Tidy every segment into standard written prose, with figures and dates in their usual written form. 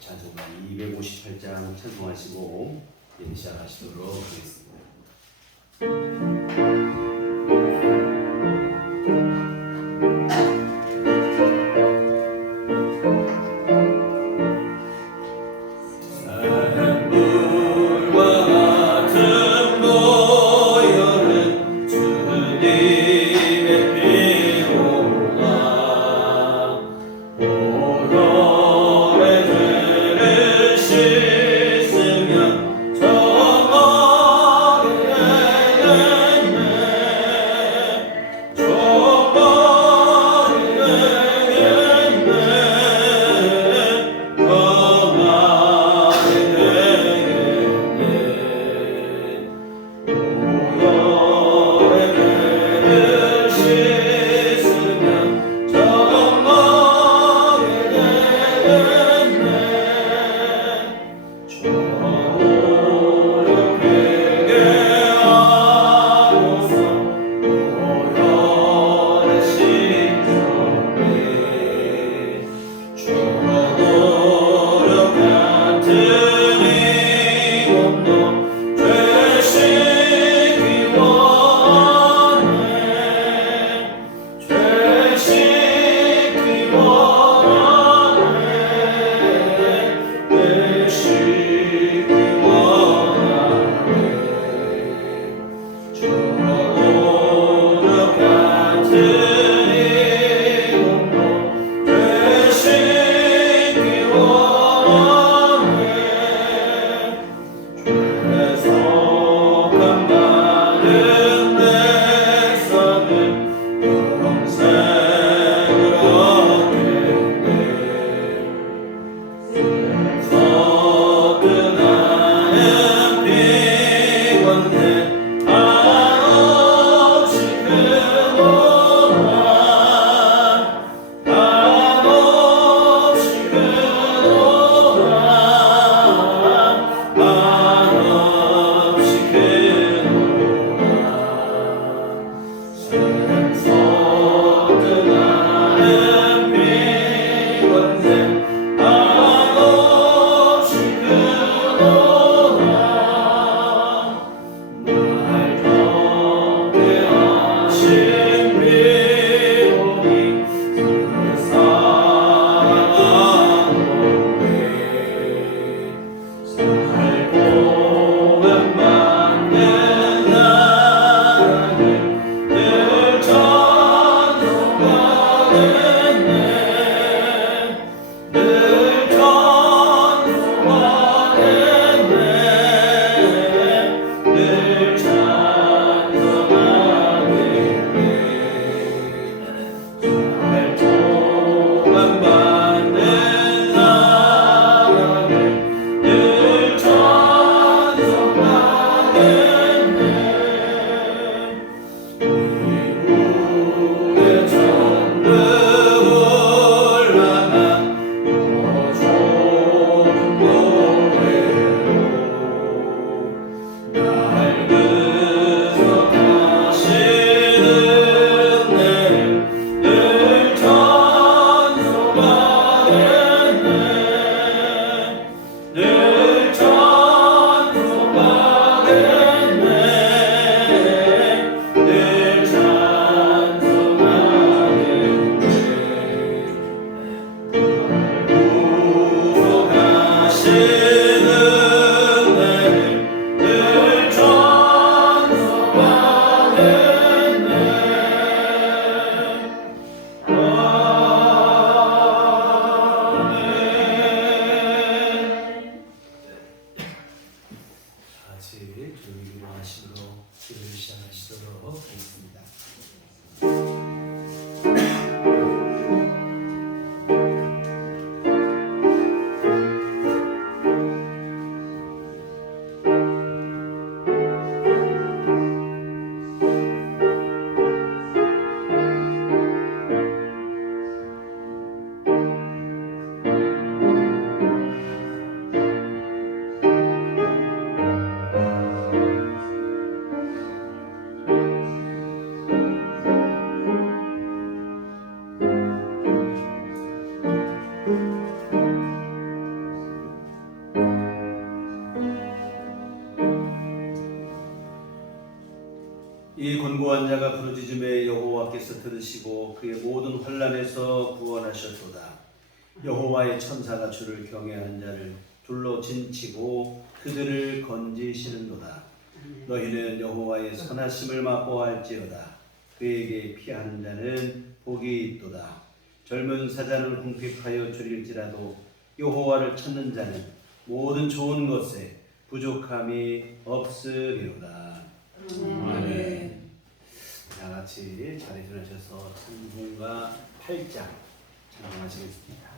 찬송가 258장 찬송하시고 시작하시도록 하겠습니다. 자가 부르짖음에 여호와께서 들으시고 그의 모든 환난에서 구원하셨도다. 여호와의 천사가 주를 경외하는 자를 둘러 진치고 그들을 건지시는도다. 너희는 여호와의 선하심을 맛보아할지어다. 그에게 피하는 자는 복이 있도다. 젊은 사자는 궁핍하여 줄일지라도 여호와를 찾는 자는 모든 좋은 것에 부족함이 없으리로다. 아멘. 다 같이 자리 들으셔서 찬송가 8장 찬송하시겠습니다.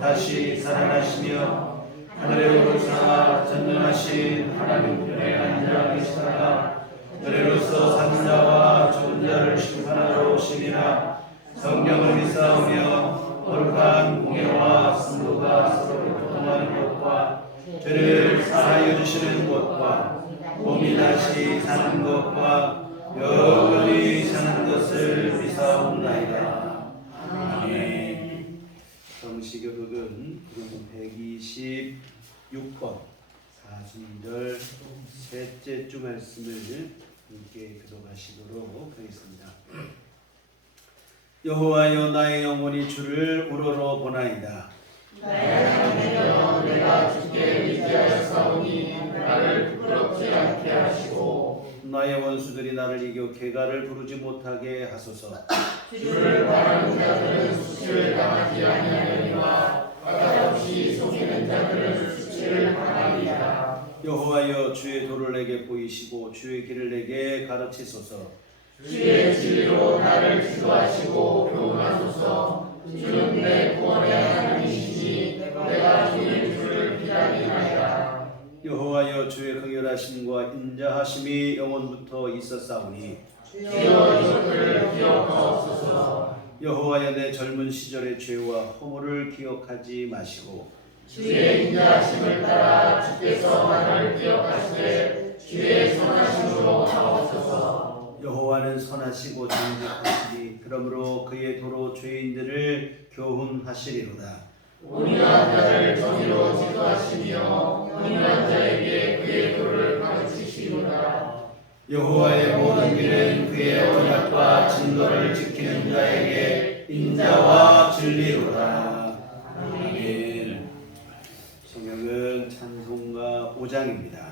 다시 살아나시며 하늘에 오르사 전능하신 하나님 편에 앉아 계시다가 너희로서 사는 자와 죽은 자를 심판하러 오시리라. 성령을 믿사오며 거룩한 공예와 성도가 서로 교통하는 것과 죄를 사하여 주시는 것과 몸이 다시 사는 것과 영원히 사는 것을 믿사옵나이다. 아멘. 성시교독은 부름 126번 4순절 셋째 주 말씀을 함께 교독하시도록 하겠습니다. 여호와여, 나의 영혼이 주를 우러러 보나이다. 나의 하나님이여, 내가 주께 의지하였사오니 나를 부끄럽지 않게 하시고 나의 원수들이 나를 이겨 개가를 부르지 못하게 하소서. 주를 바라는 자들은 수치를 당하지 아니하려니와 까닭없이 속이는 자들은 수치를 당하리이다. 여호와여, 주의 도를 내게 보이시고 주의 길을 내게 가르치소서. 주의 진리로 나를 지도하시고 교훈하소서. 주는 내 구원의 하나님이시니 내가 주의 주를 기다리나이다. 여호와여 주의 긍휼하심과 인자하심이 영원부터 있었사오니 주여 이것들을 기억하옵소서. 여호와여 내 젊은 시절의 죄와 허물을 기억하지 마시고 주의 인자하심을 따라 주께서 나를 기억하시되 주의 선하심으로 하옵소서. 여호와는 선하시고 정직하시니 그러므로 그의 도로 죄인들을 교훈하시리로다. 온유한 자를 정의로 지도하시며 온유한 자에게 그의 도를 가르치시리로다. 여호와의 모든 길은 그의 언약과 진노를 지키는 자에게 인자와 진리로다. 아멘. 성경은 찬송가 5장입니다.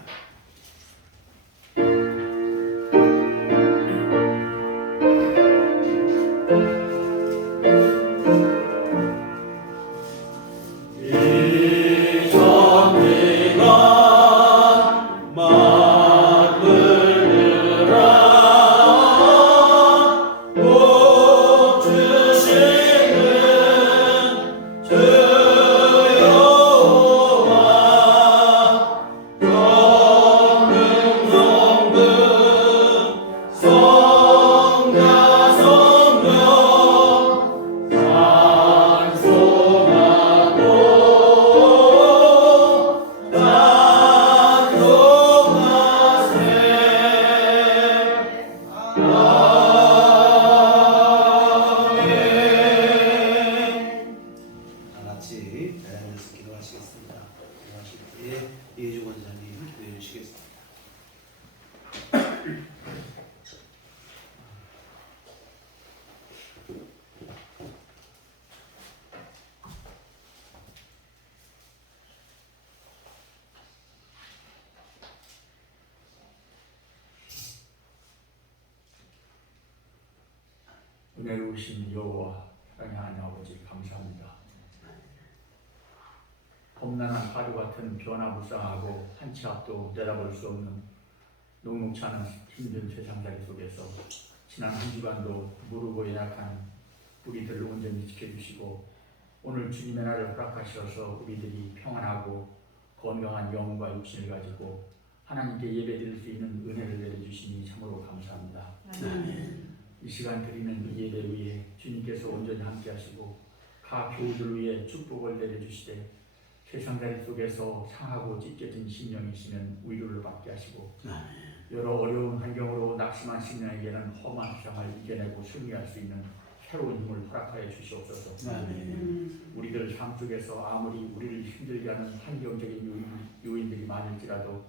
은혜로우신 여호와 사랑의 하나님 아버지 감사합니다. 험난한 하루 같은 변화무쌍하고 한치 앞도 내다볼 수 없는 녹록치 않은 힘든 세상살이 속에서 지난 한 주간도 무르고 연약한 우리들을 온전히 지켜주시고 오늘 주님의 날을 허락하셔서 우리들이 평안하고 건강한 영과 육신을 가지고 하나님께 예배드릴 수 있는 은혜를 내려주시니 참으로 감사합니다. 이 시간 드리는 이 예배 위에 주님께서 온전히 함께하시고 각 교우들 위에 축복을 내려주시되 세상살이 속에서 상하고 찢겨진 심령이시면 위로를 받게 하시고 여러 어려운 환경으로 낙심한 심령에게는 험한 세상을 이겨내고 승리할 수 있는 새로운 힘을 허락하여 주시옵소서. 우리들 삶 속에서 아무리 우리를 힘들게 하는 환경적인 요인들이 많을지라도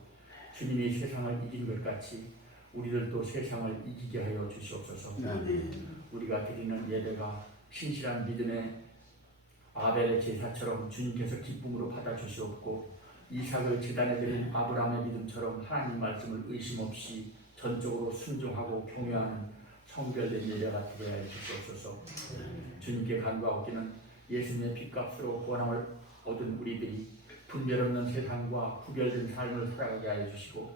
주님이 세상을 이긴 것 같이 우리들도 세상을 이기게 하여 주시옵소서. 우리가 드리는 예배가 신실한 믿음의 아벨의 제사처럼 주님께서 기쁨으로 받아주시옵고 이삭을 제단에 드린 아브라함의 믿음처럼 하나님 말씀을 의심 없이 전적으로 순종하고 경외하는 성결된 예배가 되게 하여 주시옵소서. 주님께 간구하옵기는 예수님의 핏값으로 구원함을 얻은 우리들이 분별 없는 세상과 구별된 삶을 살아가게 하여 주시고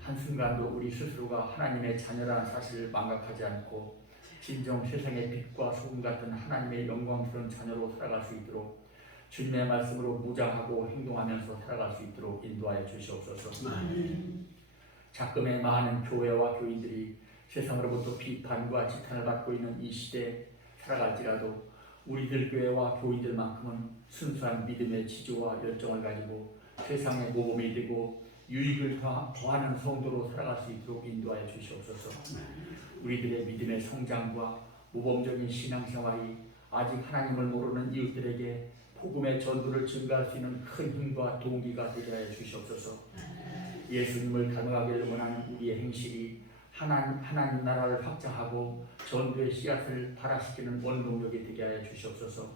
한순간도 우리 스스로가 하나님의 자녀라는 사실을 망각하지 않고 진정 세상의 빛과 소금 같은 하나님의 영광스러운 자녀로 살아갈 수 있도록 주님의 말씀으로 무장하고 행동하면서 살아갈 수 있도록 인도하여 주시옵소서. 작금의 많은 교회와 교인들이 세상으로부터 비판과 지탄을 받고 있는 이 시대에 살아갈지라도 우리들 교회와 교인들만큼은 순수한 믿음의 지조와 열정을 가지고 세상의 모범이 되고 유익을 더하는 성도로 살아갈 수 있도록 인도하여 주시옵소서. 우리들의 믿음의 성장과 모범적인 신앙생활이 아직 하나님을 모르는 이웃들에게 복음의 전도를 증가할 수 있는 큰 힘과 동기가 되게 하여 주시옵소서. 예수님을 닮아가기를 원하는 우리의 행실이 하나님 나라를 확장하고 전도의 씨앗을 발화시키는 원동력이 되게 하여 주시옵소서.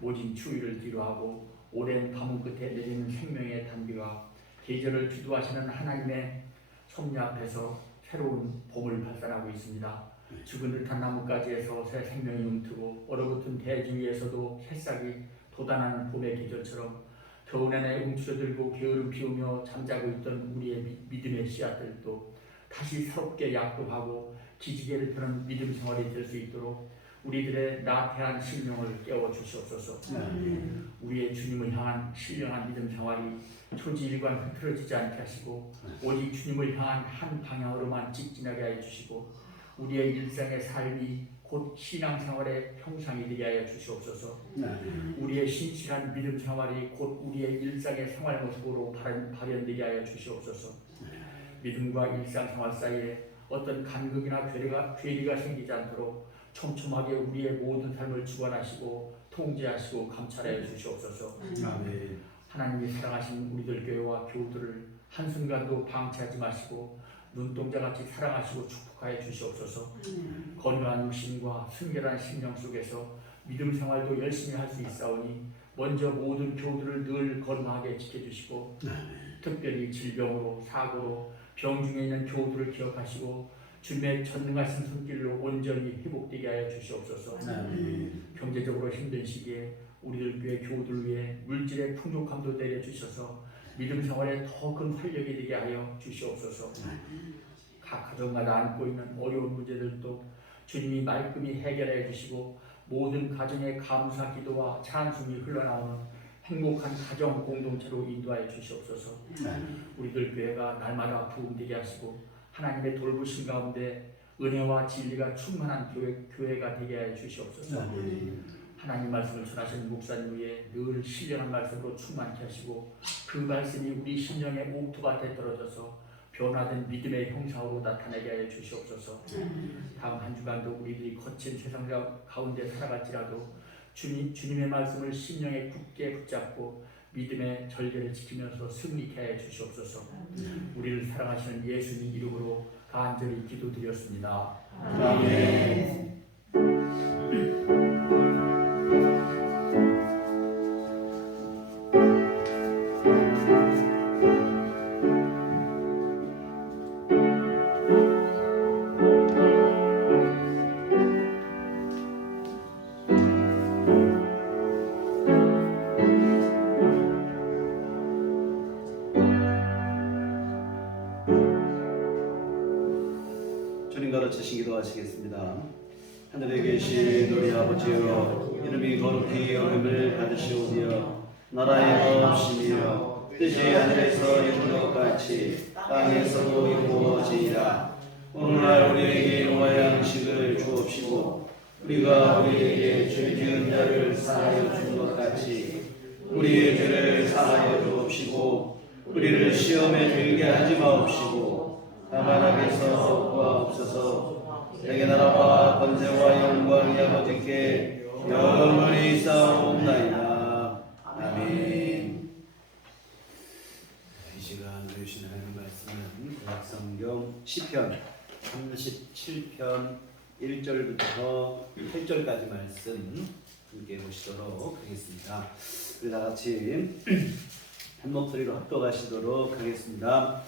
모진 추위를 뒤로하고 오랜 가뭄 끝에 내리는 생명의 단비가 계절을 주도하시는 하나님의 섭리 앞에서 새로운 봄을 발산하고 있습니다. 죽은 듯한 나뭇가지에서 새 생명이 움트고 얼어붙은 대지 위에서도 새싹이 돋아나는 봄의 계절처럼 더운 해에 움츠러들고 게으름 피우며 잠자고 있던 우리의 믿음의 씨앗들도 다시 새롭게 약속하고 기지개를 펴는 믿음 생활이 될 수 있도록 우리들의 나태한 심령을 깨워 주시옵소서. 우리의 주님을 향한 신령한 믿음 생활이 초지일관 흐트러지지 않게 하시고 오직 주님을 향한 한 방향으로만 직진하게 하여 주시고 우리의 일상의 삶이 곧 신앙생활의 형상이 되게 하여 주시옵소서. 우리의 신실한 믿음 생활이 곧 우리의 일상의 생활 모습으로 발현되게 하여 주시옵소서. 믿음과 일상생활 사이에 어떤 간극이나 괴리가 생기지 않도록 촘촘하게 우리의 모든 삶을 주관하시고 통제하시고 감찰하여 주시옵소서. 아멘. 하나님이 사랑하신 우리들 교회와 교우들을 한순간도 방치하지 마시고 눈동자같이 사랑하시고 축복하여 주시옵소서. 건강한 육신과 순결한 심령 속에서 믿음 생활도 열심히 할 수 있사오니 먼저 모든 교우들을 늘 건강하게 지켜주시고 특별히 질병으로 사고로 병중에 있는 교우들을 기억하시고 주님의 전능하신 손길로 온전히 회복되게 하여 주시옵소서. 경제적으로 힘든 시기에 우리들 교회 교우들 위해 물질의 풍족함도 내려주셔서 믿음 생활에 더 큰 활력이 되게 하여 주시옵소서. 각 가정마다 안고 있는 어려운 문제들도 주님이 말끔히 해결해 주시고 모든 가정의 감사 기도와 찬송이 흘러나오는 행복한 가정 공동체로 인도하여 주시옵소서. 우리들 교회가 날마다 부흥되게 하시고 하나님의 돌보심 가운데 은혜와 진리가 충만한 교회가 되게 하여 주시옵소서. 하나님 말씀을 전하신 목사님 위에 늘 신령한 말씀으로 충만케 하시고 그 말씀이 우리 심령의 옥토밭에 떨어져서 변화된 믿음의 형상으로 나타나게 하여 주시옵소서. 다음 한 주간도 우리들이 거친 세상 가운데 살아갈지라도 주님의 말씀을 심령에 굳게 붙잡고 믿음의 절개를 지키면서 승리케 하여 주시옵소서. 우리를 사랑하시는 예수님 이름으로 간절히 기도드렸습니다. 아멘. 주님 가르치신 기도하시겠습니다. 하늘에 계신 우리 아버지여, 이름이 거룩히 여김을 받으시오며 나라의 마옵시며 뜻이 하늘에서 이룬 것 같이 땅에서도 이루어지이다. 오늘날 우리에게 일용할 양식을 주옵시고 우리가 우리에게 죄 지은 자를 사하여 준 것 같이 우리의 죄를 사하여 주옵시고 우리를 시험에 들게 하지 마옵시고 다만 악에서 구하옵소서. 내게 나라와 권세와 영광이 아버지께 영원히 있사옵나이다. 아멘. 이 시간 주신 하나님 말씀은 구약성경 시편 37편 1절부터 8절까지 말씀 함께 보시도록 하겠습니다. 우리 다 같이 한 목소리로 합독하시도록 하겠습니다.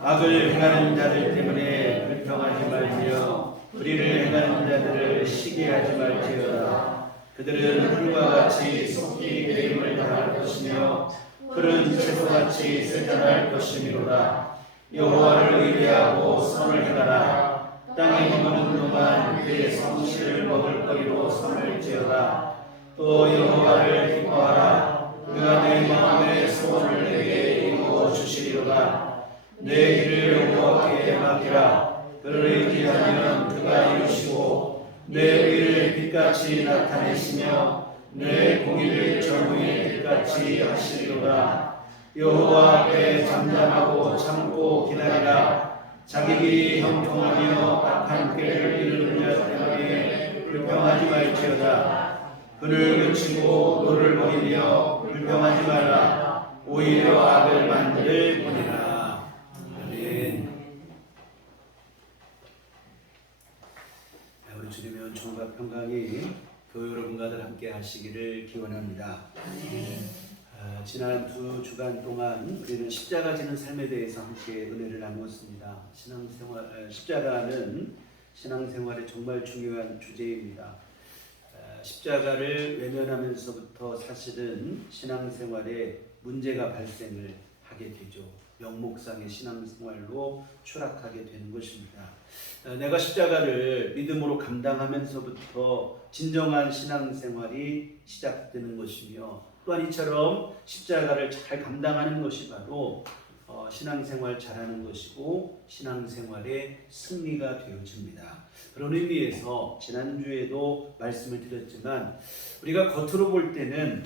악을 행하는 자들 때문에 불평하지 말지어 불의를 행하는 자들을 시기하지 말지어다. 그들은 풀과 같이 속히 배임을 당할 것이며 풀은 채소같이 쇠잔할 것이미로다. 여호와를 의뢰하고 선을 행하라. 땅에 머무는 동안 그의 성실을 먹을 거리로 삼을지어다. 또 여호와를 기뻐하라. 그가 내 마음의 소원을 내게 이루어 주시리로다. 내 길을 여호와께 맡기라. 그를 의지하면 그가 이루시고 내 의를 빛같이 나타내시며 내 공의를 정오의 빛같이 하시리로다. 여호와 앞에 잠잠하고 참고 기다리라. 자기 길이 형통하며 악한 꾀를 이루는 자 때문에 불평하지 말지어다. 그를 그치고 노를 버리며 불평하지 말라. 오히려 악을 만들 뿐이라. 아멘. 우리 주님의 은총과 평강이 교회 여러분과들 함께 하시기를 기원합니다. 지난 2주간 동안 우리는 십자가 지는 삶에 대해서 함께 은혜를 나누었습니다. 십자가는 신앙생활에 정말 중요한 주제입니다. 십자가를 외면하면서부터 사실은 신앙생활에 문제가 발생을 하게 되죠. 명목상의 신앙생활로 추락하게 되는 것입니다. 내가 십자가를 믿음으로 감당하면서부터 진정한 신앙생활이 시작되는 것이며, 또한 이처럼 십자가를 잘 감당하는 것이 바로 신앙생활 잘하는 것이고 신앙생활의 승리가 되어집니다. 그런 의미에서 지난주에도 말씀을 드렸지만, 우리가 겉으로 볼 때는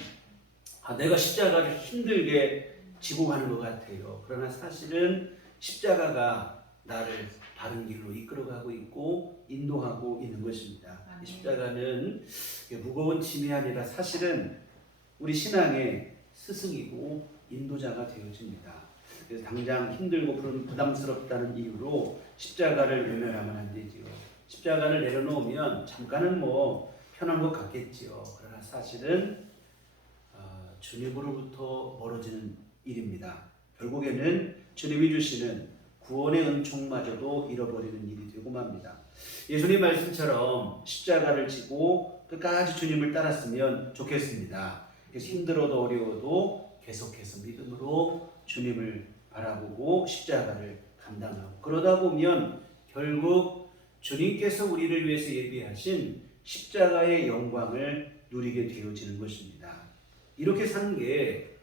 내가 십자가를 힘들게 지고 가는 것 같아요. 그러나 사실은 십자가가 나를 바른 길로 이끌어가고 있고 인도하고 있는 것입니다. 이 십자가는 무거운 짐이 아니라 사실은 우리 신앙의 스승이고 인도자가 되어집니다. 그래서 당장 힘들고 그런 부담스럽다는 이유로 십자가를 외면하면 안 되지요. 십자가를 내려놓으면 잠깐은 편한 것 같겠지요. 그러나 사실은 주님으로부터 멀어지는 일입니다. 결국에는 주님이 주시는 구원의 은총마저도 잃어버리는 일이 되고 맙니다. 예수님 말씀처럼 십자가를 지고 끝까지 주님을 따랐으면 좋겠습니다. 그래서 힘들어도 어려워도 계속해서 믿음으로 주님을 바라보고 십자가를 감당하고, 그러다 보면 결국 주님께서 우리를 위해서 예비하신 십자가의 영광을 누리게 되어지는 것입니다. 이렇게 사는 게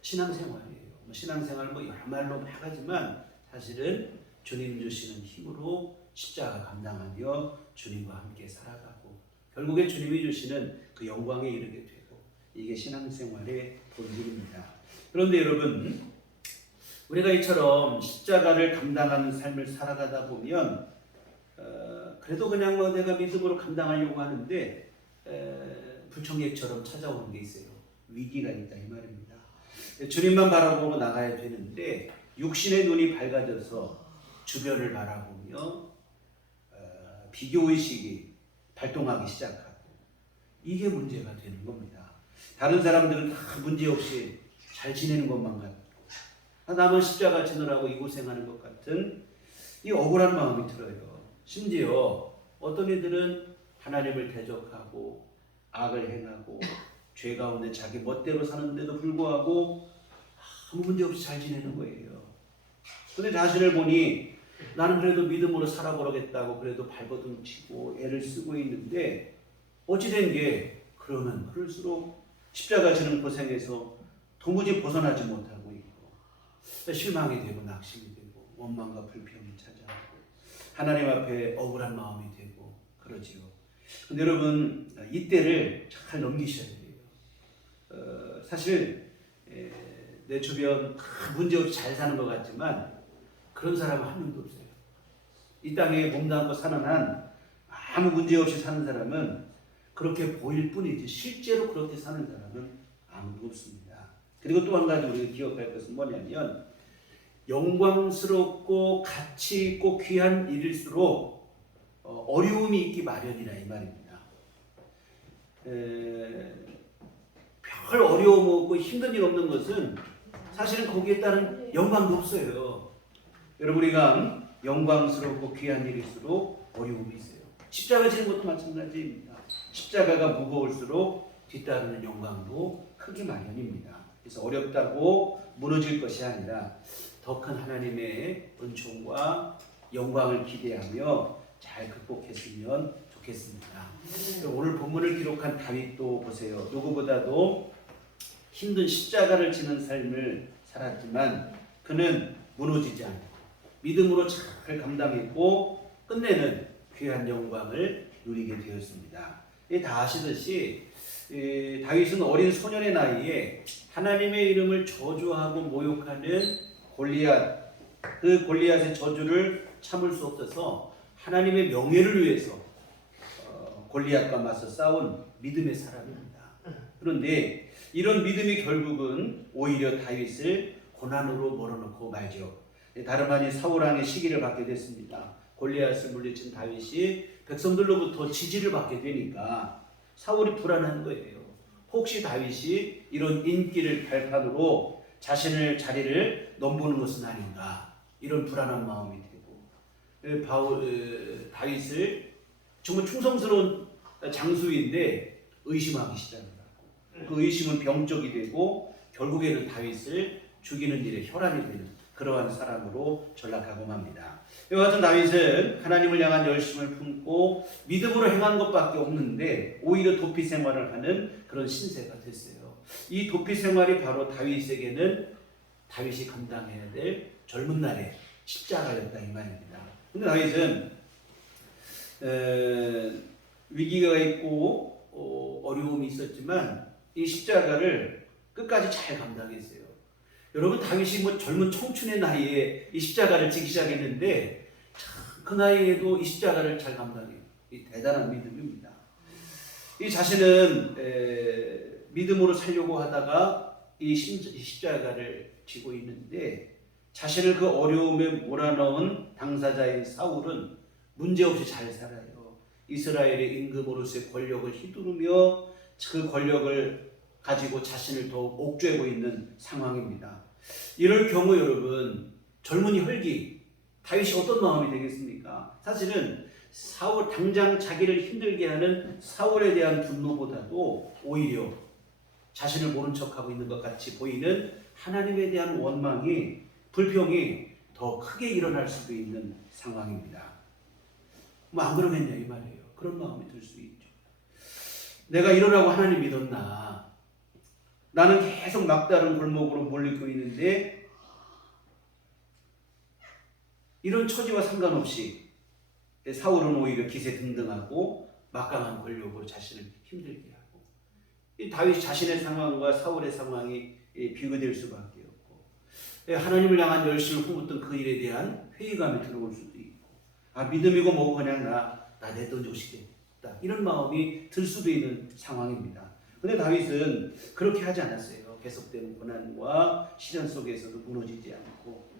신앙생활이에요. 신앙생활 여러 말로 막 하지만 사실은 주님 주시는 힘으로 십자가 감당하며 주님과 함께 살아가고 결국에 주님이 주시는 그 영광에 이르게 되고, 이게 신앙생활의 본질입니다. 그런데 여러분, 우리가 이처럼 십자가를 감당하는 삶을 살아가다 보면 그래도 그냥 내가 믿음으로 감당하려고 하는데 불청객처럼 찾아오는 게 있어요. 위기가 있다 이 말입니다. 주님만 바라보고 나가야 되는데 육신의 눈이 밝아져서 주변을 바라보며 비교의식이 발동하기 시작하고, 이게 문제가 되는 겁니다. 다른 사람들은 다 문제없이 잘 지내는 것만 같고 나만 십자가 지느라고 이 고생하는 것 같은 이 억울한 마음이 들어요. 심지어 어떤 이들은 하나님을 대적하고 악을 행하고 죄 가운데 자기 멋대로 사는데도 불구하고 아무 문제 없이 잘 지내는 거예요. 근데 자신을 보니 나는 그래도 믿음으로 살아보려겠다고 그래도 발버둥 치고 애를 쓰고 있는데 어찌된 게 그러면 그럴수록 십자가 지는 고생에서 도무지 벗어나지 못하고 있고 실망이 되고 낙심이 되고 원망과 불평이 찾아오고 하나님 앞에 억울한 마음이 되고 그러지요. 근데 여러분, 이때를 잘 넘기셔야 돼요. 사실 내 주변 문제없이 잘 사는 것 같지만 그런 사람은 한 명도 없어요. 이 땅에 몸담고 사는 한 아무 문제없이 사는 사람은 그렇게 보일 뿐이지 실제로 그렇게 사는 사람은 아무도 없습니다. 그리고 또 한 가지 우리가 기억할 것은 뭐냐면, 영광스럽고 가치 있고 귀한 일일수록 어려움이 있기 마련이라 이 말입니다. 별 어려움 없고 힘든 일 없는 것은 사실은 거기에 따른 영광도 없어요. 여러분, 우리가 영광스럽고 귀한 일일수록 어려움이 있어요. 십자가 지는 것도 마찬가지입니다. 십자가가 무거울수록 뒤따르는 영광도 크기 마련입니다. 그래서 어렵다고 무너질 것이 아니라 더 큰 하나님의 은총과 영광을 기대하며 잘 극복했으면 좋겠습니다. 오늘 본문을 기록한 다윗도 보세요. 누구보다도 힘든 십자가를 지는 삶을 살았지만 그는 무너지지 않고 믿음으로 잘 감당했고 끝내는 귀한 영광을 누리게 되었습니다. 다 아시듯이 다윗은 어린 소년의 나이에 하나님의 이름을 저주하고 모욕하는 골리앗, 그 골리앗의 저주를 참을 수 없어서 하나님의 명예를 위해서 골리앗과 맞서 싸운 믿음의 사람입니다. 그런데 이런 믿음이 결국은 오히려 다윗을 고난으로 몰아넣고 말죠. 다름 아닌 사울왕의 시기를 받게 됐습니다. 골리앗을 물리친 다윗이 백성들로부터 지지를 받게 되니까 사울이 불안한 거예요. 혹시 다윗이 이런 인기를 발판으로 자리를 넘보는 것은 아닌가, 이런 불안한 마음이 되고, 다윗을 정말 충성스러운 장수인데 의심하기 시작합니다. 그 의심은 병적이 되고 결국에는 다윗을 죽이는 일에 혈안이 되는 그러한 사람으로 전락하고 맙니다. 이와 같은 다윗은 하나님을 향한 열심을 품고 믿음으로 행한 것밖에 없는데 오히려 도피 생활을 하는 그런 신세가 됐어요. 이 도피 생활이 바로 다윗에게는 다윗이 감당해야 될 젊은 날의 십자가였다 이 말입니다. 근데 다윗은 위기가 있고 어려움이 있었지만 이 십자가를 끝까지 잘 감당했어요. 여러분, 다윗이 뭐 젊은 청춘의 나이에 이 십자가를 지기 시작했는데 그 나이에도 이 십자가를 잘 감당해요. 이 대단한 믿음입니다. 이 자신은 믿음으로 살려고 하다가 이 십자가를 지고 있는데 자신을 그 어려움에 몰아넣은 당사자인 사울은 문제없이 잘 살아요. 이스라엘의 임금으로서의 권력을 휘두르며 그 권력을 가지고 자신을 더욱 옥죄고 있는 상황입니다. 이럴 경우 여러분, 젊은이 혈기 다윗이 어떤 마음이 되겠습니까? 사실은 사울, 당장 자기를 힘들게 하는 사울에 대한 분노보다도 오히려 자신을 모른 척하고 있는 것 같이 보이는 하나님에 대한 원망이, 불평이 더 크게 일어날 수도 있는 상황입니다. 뭐 안 그러겠냐 이 말이에요. 그런 마음이 들 수 있죠. 내가 이러라고 하나님 믿었나? 나는 계속 막다른 골목으로 몰리고 있는데 이런 처지와 상관없이 사울은 오히려 기세 등등하고 막강한 권력으로 자신을 힘들게 하고, 이 다윗 자신의 상황과 사울의 상황이 비교될 수밖에 없고, 하나님을 향한 열심을 품었던 그 일에 대한 회의감이 들어올 수도 있고, 아 믿음이고 뭐고 그냥 나 내던져시겠다 이런 마음이 들 수도 있는 상황입니다. 그런데 다윗은 그렇게 하지 않았어요. 계속되는 고난과 시련 속에서도 무너지지 않고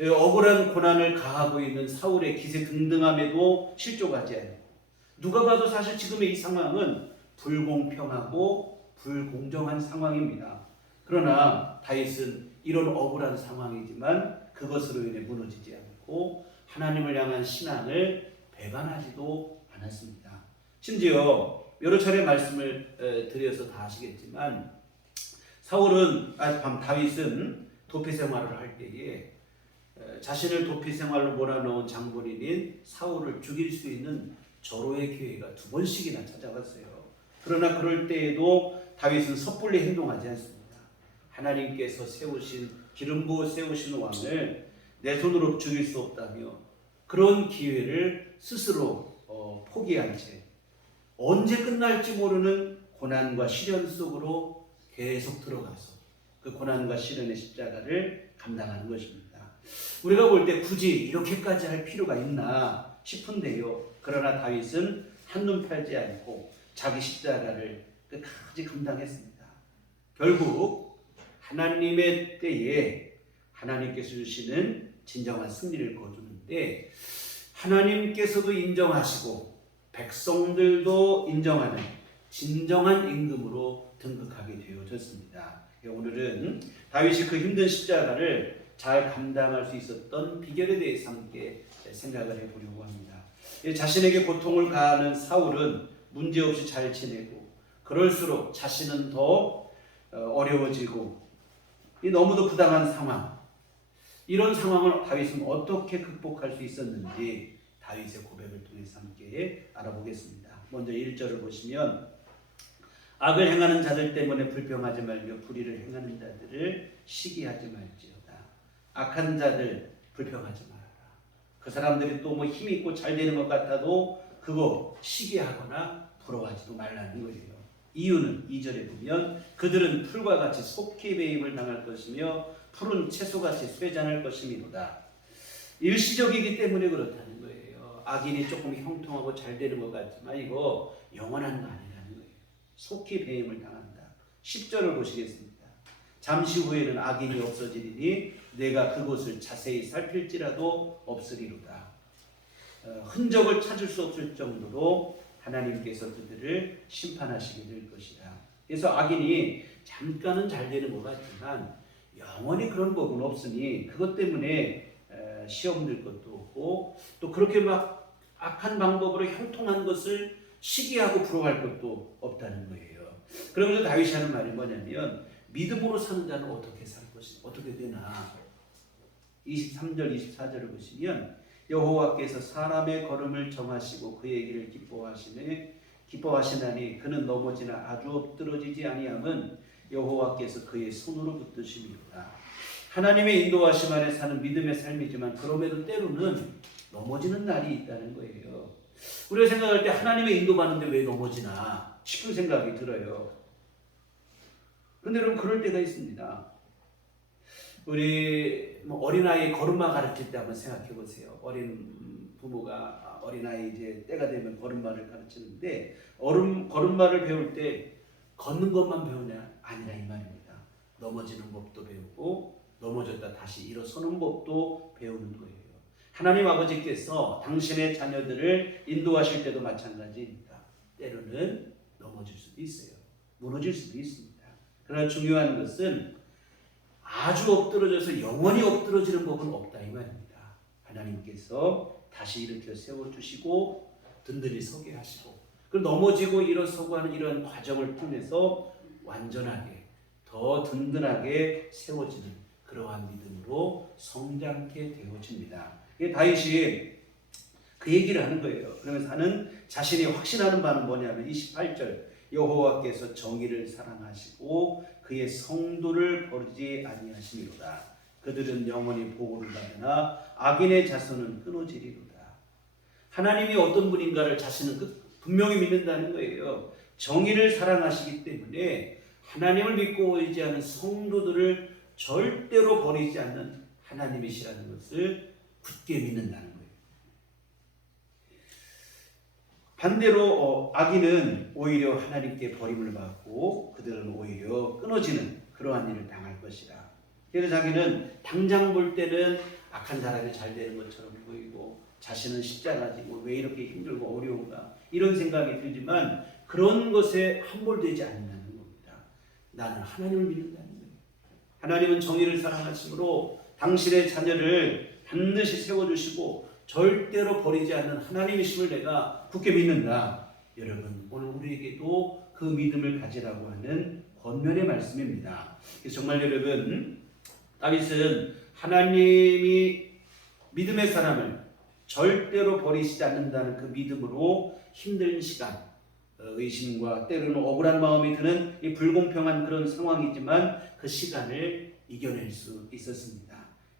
억울한 고난을 가하고 있는 사울의 기세 등등함에도 실족하지 않고, 누가 봐도 사실 지금의 이 상황은 불공평하고 불공정한 상황입니다. 그러나 다윗은 이런 억울한 상황이지만 그것으로 인해 무너지지 않고 하나님을 향한 신앙을 배반하지도 않았습니다. 심지어 여러 차례 말씀을 드려서 다 아시겠지만 다윗은 도피 생활을 할 때에 자신을 도피 생활로 몰아넣은 장본인인 사울을 죽일 수 있는 절호의 기회가 2번씩이나 찾아왔어요. 그러나 그럴 때에도 다윗은 섣불리 행동하지 않습니다. 하나님께서 기름 부어 세우신 왕을 내 손으로 죽일 수 없다며 그런 기회를 스스로 포기한 채 언제 끝날지 모르는 고난과 시련 속으로 계속 들어가서 그 고난과 시련의 십자가를 감당하는 것입니다. 우리가 볼 때 굳이 이렇게까지 할 필요가 있나 싶은데요. 그러나 다윗은 한눈 팔지 않고 자기 십자가를 끝까지 감당했습니다. 결국 하나님의 때에 하나님께서 주시는 진정한 승리를 거두는데 하나님께서도 인정하시고 백성들도 인정하는 진정한 임금으로 등극하게 되어졌습니다. 오늘은 다윗이 그 힘든 십자가를 잘 감당할 수 있었던 비결에 대해서 함께 생각을 해보려고 합니다. 자신에게 고통을 가하는 사울은 문제없이 잘 지내고 그럴수록 자신은 더 어려워지고 너무도 부당한 상황, 이런 상황을 다윗은 어떻게 극복할 수 있었는지 다윗의 고백을 통해서 함께 알아보겠습니다. 먼저 1절을 보시면 악을 행하는 자들 때문에 불평하지 말며 불의를 행하는 자들을 시기하지 말지어다. 악한 자들 불평하지 말아라. 그 사람들이 또 뭐 힘이 있고 잘 되는 것 같아도 그거 시기하거나 부러워하지도 말라는 거예요. 이유는 2절에 보면 그들은 풀과 같이 속히 배임을 당할 것이며 푸른 채소같이 쇠잔할 것이미로다. 일시적이기 때문에 그렇다는 거예요. 악인이 조금 형통하고 잘 되는 것 같지만 이거 영원한 거 아니라는 거예요. 속히 배임을 당한다. 10절을 보시겠습니다. 잠시 후에는 악인이 없어지리니 내가 그곳을 자세히 살필지라도 없으리로다. 흔적을 찾을 수 없을 정도로 하나님께서 그들을 심판하시게 될 것이다. 그래서 악인이 잠깐은 잘 되는 것 같지만 영원히 그런 법은 없으니 그것 때문에 시험 들 것도 없고 또 그렇게 막 악한 방법으로 형통한 것을 시기하고 부러워할 것도 없다는 거예요. 그러면서 다윗이 하는 말이 뭐냐면 믿음으로 사는 자는 어떻게 살 것이 어떻게 되나. 23절 24절을 보시면 여호와께서 사람의 걸음을 정하시고 그의 길을 기뻐하시나니 그는 넘어지나 아주 엎드러지지 아니함은 여호와께서 그의 손으로 붙드심이로다. 하나님의 인도하심 안에 사는 믿음의 삶이지만 그럼에도 때로는 넘어지는 날이 있다는 거예요. 우리가 생각할 때 하나님의 인도받는데 왜 넘어지나 싶은 생각이 들어요. 그런데 여러분 그럴 때가 있습니다. 우리 어린아이 걸음마 가르칠 때 한번 생각해 보세요. 어린 부모가 어린아이 이제 때가 되면 걸음마를 가르치는데 걸음마를 배울 때 걷는 것만 배우냐? 아니라 이 말입니다. 넘어지는 법도 배우고 넘어졌다 다시 일어서는 법도 배우는 거예요. 하나님 아버지께서 당신의 자녀들을 인도하실 때도 마찬가지입니다. 때로는 넘어질 수도 있어요. 무너질 수도 있습니다. 그러나 중요한 것은 아주 엎드러져서 영원히 엎드러지는 법은 없다 이 말입니다. 하나님께서 다시 일으켜 세워주시고 든든히 서게 하시고 그리고 넘어지고 일어서고 하는 이런 과정을 통해서 완전하게 더 든든하게 세워지는 그러한 믿음으로 성장케 되어집니다. 다윗이 그 얘기를 하는 거예요. 그러면서 하는 자신이 확신하는 바는 뭐냐면 28절 여호와께서 정의를 사랑하시고 그의 성도를 버리지 아니하시리로다. 그들은 영원히 보호를 받으나 악인의 자손은 끊어지리로다. 하나님이 어떤 분인가를 자신은 분명히 믿는다는 거예요. 정의를 사랑하시기 때문에 하나님을 믿고 의지하는 성도들을 절대로 버리지 않는 하나님이시라는 것을 굳게 믿는다는 거예요. 반대로 악인은 오히려 하나님께 버림을 받고 그들은 오히려 끊어지는 그러한 일을 당할 것이라. 그래서 자기는 당장 볼 때는 악한 사람이 잘 되는 것처럼 보이고 자신은 십자가 지고 왜 이렇게 힘들고 어려운가 이런 생각이 들지만 그런 것에 함몰되지 않는다는 겁니다. 나는 하나님을 믿는다는 거예요. 하나님은 정의를 사랑하심으로 당신의 자녀를 반드시 세워주시고 절대로 버리지 않는 하나님이심을 내가 굳게 믿는다. 여러분 오늘 우리에게도 그 믿음을 가지라고 하는 권면의 말씀입니다. 그래서 정말 여러분 다윗은 하나님이 믿음의 사람을 절대로 버리시지 않는다는 그 믿음으로 힘든 시간 의심과 때로는 억울한 마음이 드는 이 불공평한 그런 상황이지만 그 시간을 이겨낼 수 있었습니다.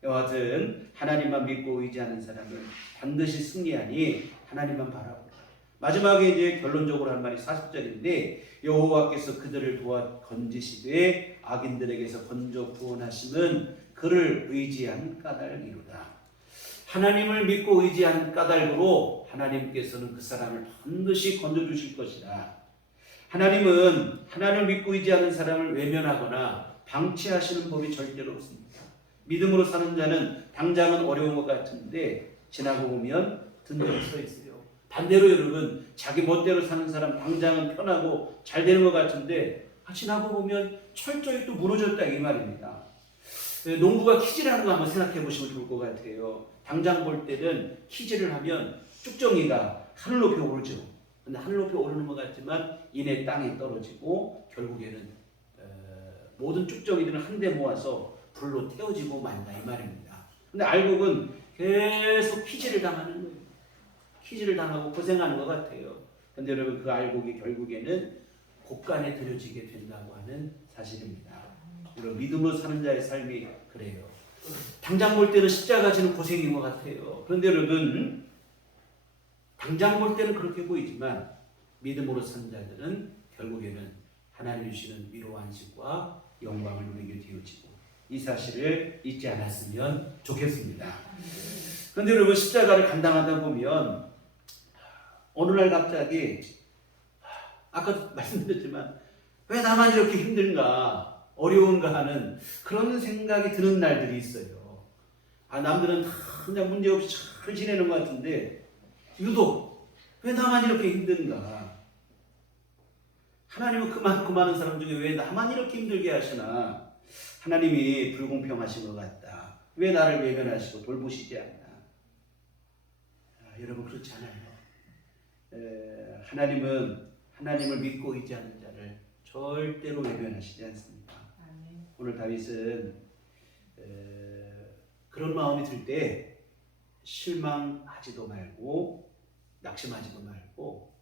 여와 같은 하나님만 믿고 의지하는 사람은 반드시 승리하니 하나님만 바라보라. 마지막에 이제 결론적으로 한 말이 40절인데 여호와께서 그들을 도와 건지시되 악인들에게서 건져 구원하심은 그를 의지한 까닭이로다. 하나님을 믿고 의지한 까닭으로 하나님께서는 그 사람을 반드시 건져주실 것이다. 하나님은 하나님을 믿고 의지하는 사람을 외면하거나 방치하시는 법이 절대로 없습니다. 믿음으로 사는 자는 당장은 어려운 것 같은데 지나고 보면 든든히 서 있어요. 반대로 여러분 자기 멋대로 사는 사람 당장은 편하고 잘 되는 것 같은데 지나고 보면 철저히 또 무너졌다 이 말입니다. 농부가 키질하는 거 한번 생각해 보시면 좋을 것 같아요. 당장 볼 때는 키질을 하면 쭉정이가 하늘 높이 오르죠. 근데 하늘 높이 오르는 것 같지만 이내 땅에 떨어지고 결국에는 모든 쭉정이들은 한데 모아서 불로 태워지고 만다 이 말입니다. 근데 알곡은 계속 키질을 당하는 거예요. 키질을 당하고 고생하는 것 같아요. 근데 여러분 그 알곡이 결국에는 곡간에 들여지게 된다고 하는 사실입니다. 여러분 믿음으로 사는 자의 삶이 그래요. 당장 볼 때는 십자가 지는 고생인 것 같아요. 그런데 여러분 당장 볼 때는 그렇게 보이지만 믿음으로 사는 자들은 결국에는 하나님 주시는 위로와 안식과 영광을 누리게 되어지고 이 사실을 잊지 않았으면 좋겠습니다. 그런데 여러분 십자가를 감당하다 보면 어느 날 갑자기 아까도 말씀드렸지만 왜 나만 이렇게 힘든가 어려운가 하는 그런 생각이 드는 날들이 있어요. 남들은 다 그냥 문제없이 잘 지내는 것 같은데 유독 왜 나만 이렇게 힘든가. 하나님은 그만큼 많은 사람 중에 왜 나만 이렇게 힘들게 하시나. 하나님이 불공평하신 것 같다. 왜 나를 외면하시고 돌보시지 않나. 여러분 그렇지 않아요. 하나님은 하나님을 믿고 의지하는 자를 절대로 외면하시지 않습니다. 오늘 다윗은 그런 마음이 들 때 실망하지도 말고 낙심하지도 말고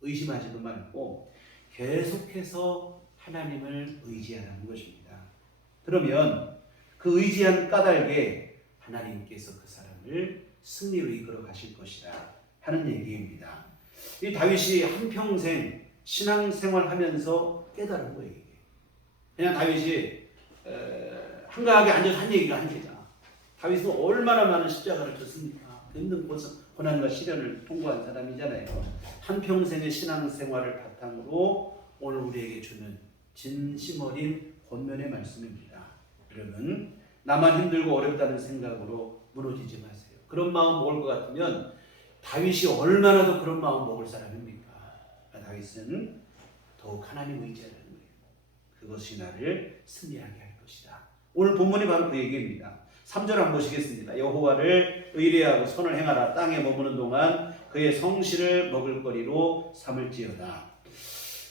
의심하지도 말고 계속해서 하나님을 의지하라는 것입니다. 그러면 그 의지한 까닭에 하나님께서 그 사람을 승리로 이끌어 가실 것이라 하는 얘기입니다. 이 다윗이 한평생 신앙생활하면서 깨달은 거예요. 이게. 그냥 다윗이 한가하게 앉아서 한 얘기가 아닙니다. 다윗은 얼마나 많은 십자가를 졌습니까? 힘든 고난과 시련을 통과한 사람이잖아요. 한평생의 신앙생활을 바탕으로 오늘 우리에게 주는 진심 어린 권면의 말씀입니다. 여러분, 나만 힘들고 어렵다는 생각으로 무너지지 마세요. 그런 마음 먹을 것 같으면 다윗이 얼마나 더 그런 마음 먹을 사람입니까? 다윗은 더욱 하나님 의지하라는 거예요. 그것이 나를 승리하게 할 것이다. 오늘 본문이 바로 그 얘기입니다. 3절 한번 보시겠습니다. 여호와를 의뢰하고 선을 행하라. 땅에 머무는 동안 그의 성실을 먹을거리로 삼을지어다.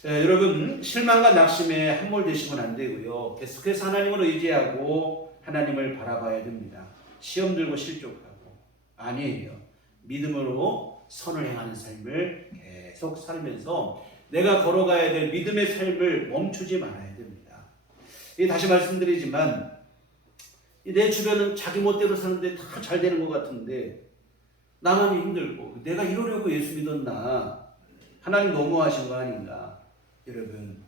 여러분, 실망과 낙심에 함몰되시면 안 되고요. 계속해서 하나님을 의지하고 하나님을 바라봐야 됩니다. 시험 들고 실족하고 아니에요. 믿음으로 선을 행하는 삶을 계속 살면서 내가 걸어가야 될 믿음의 삶을 멈추지 말아야 됩니다. 다시 말씀드리지만 내 주변은 자기 멋대로 사는데 다 잘 되는 것 같은데 나만 힘들고 내가 이러려고 예수 믿었나? 하나님 너무하신 거 아닌가? 여러분,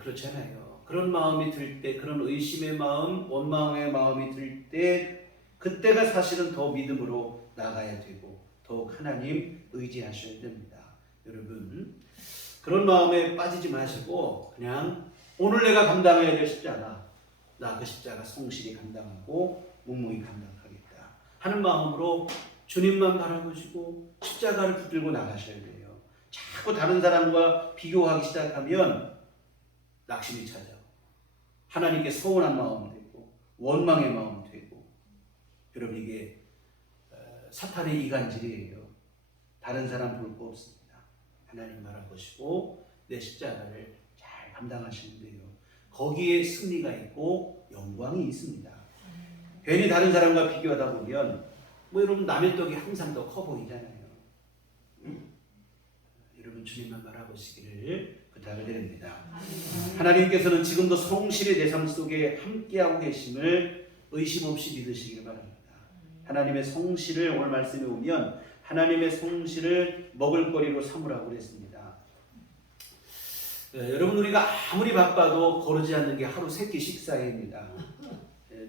그렇잖아요. 그런 마음이 들 때, 그런 의심의 마음, 원망의 마음이 들 때 그때가 사실은 더 믿음으로 나가야 되고 더욱 하나님 의지하셔야 됩니다. 여러분, 그런 마음에 빠지지 마시고 그냥 오늘 내가 감당해야 될 십자가, 나 그 십자가 성실히 감당하고 묵묵히 감당하겠다 하는 마음으로 주님만 바라보시고 십자가를 붙들고 나가셔야 돼요. 자꾸 다른 사람과 비교하기 시작하면 낙심이 찾아오고 하나님께 서운한 마음이 되고 원망의 마음이 되고, 여러분 이게 사탄의 이간질이에요. 다른 사람 볼 거 없습니다. 하나님 바라보시고 내 십자가를 잘 감당하시면 돼요. 거기에 승리가 있고 영광이 있습니다. 괜히 다른 사람과 비교하다 보면 여러분 남의 떡이 항상 더 커 보이잖아요. 여러분 주님만 바라보시기를 부탁을 드립니다. 하나님께서는 지금도 성실의 내 삶 속에 함께하고 계심을 의심 없이 믿으시기를 바랍니다. 하나님의 성실을 오늘 말씀에 보면 하나님의 성실을 먹을거리로 삼으라고 그랬습니다. 여러분 우리가 아무리 바빠도 거르지 않는 게 하루 3끼 식사입니다.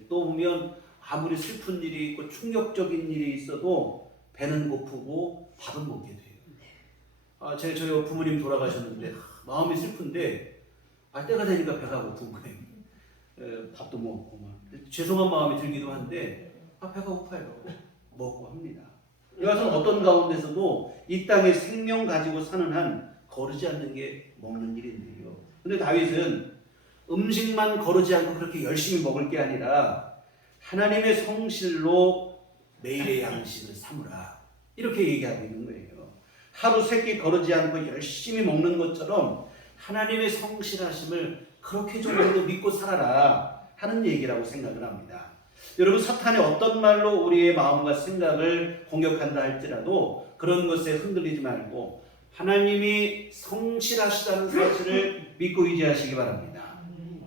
또 보면 아무리 슬픈 일이 있고 충격적인 일이 있어도 배는 고프고 밥은 먹게 돼요. 저희 부모님 돌아가셨는데 마음이 슬픈데 때가 되니까 배가 고픈 거예요. 밥도 먹고 막 죄송한 마음이 들기도 한데 배가 고파요. 먹고 합니다. 이것은 어떤 가운데서도 이 땅에 생명 가지고 사는 한 거르지 않는 게 먹는 일인데요. 근데 다윗은 음식만 거르지 않고 그렇게 열심히 먹을 게 아니라 하나님의 성실로 매일의 양식을 삼으라 이렇게 얘기하고 있는 거예요. 하루 3끼 거르지 않고 열심히 먹는 것처럼 하나님의 성실하심을 그렇게 정도로 믿고 살아라 하는 얘기라고 생각을 합니다. 여러분 사탄이 어떤 말로 우리의 마음과 생각을 공격한다 할지라도 그런 것에 흔들리지 말고 하나님이 성실하시다는 사실을 믿고 의지하시기 바랍니다.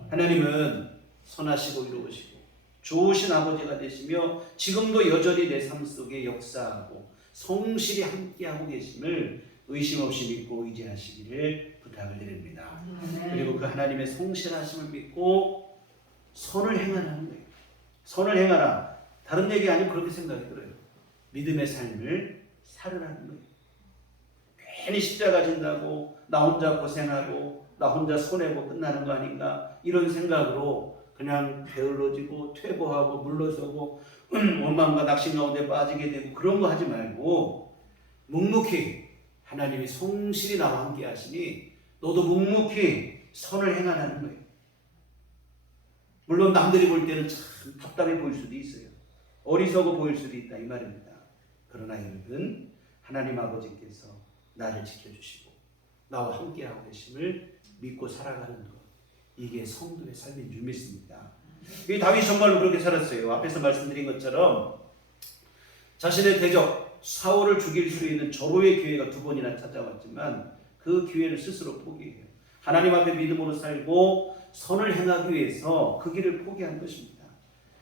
하나님은 선하시고 이로우시고 좋으신 아버지가 되시며 지금도 여전히 내 삶 속에 역사하고 성실히 함께하고 계심을 의심 없이 믿고 의지하시기를 부탁을 드립니다. 그리고 그 하나님의 성실하심을 믿고 선을 행하라는 거예요. 선을 행하라. 다른 얘기 아니면 그렇게 생각이 들어요. 믿음의 삶을 살으라는 거예요. 괜히 십자가 진다고 나 혼자 고생하고 나 혼자 손해고 끝나는 거 아닌가 이런 생각으로 그냥 게을러지고 퇴보하고 물러서고 원망과 낙심 가운데 빠지게 되고 그런 거 하지 말고 묵묵히 하나님이 성실히 나와 함께 하시니 너도 묵묵히 선을 행하라는 거예요. 물론 남들이 볼 때는 참 답답해 보일 수도 있어요. 어리석어 보일 수도 있다 이 말입니다. 그러나 여러분 하나님 아버지께서 나를 지켜주시고 나와 함께하고 계심을 믿고 살아가는 것, 이게 성도의 삶인 줄 믿습니다. 이 다윗이 정말로 그렇게 살았어요. 앞에서 말씀드린 것처럼 자신의 대적 사울을 죽일 수 있는 절호의 기회가 2번이나 찾아왔지만 그 기회를 스스로 포기해요. 하나님 앞에 믿음으로 살고 선을 행하기 위해서 그 길을 포기한 것입니다.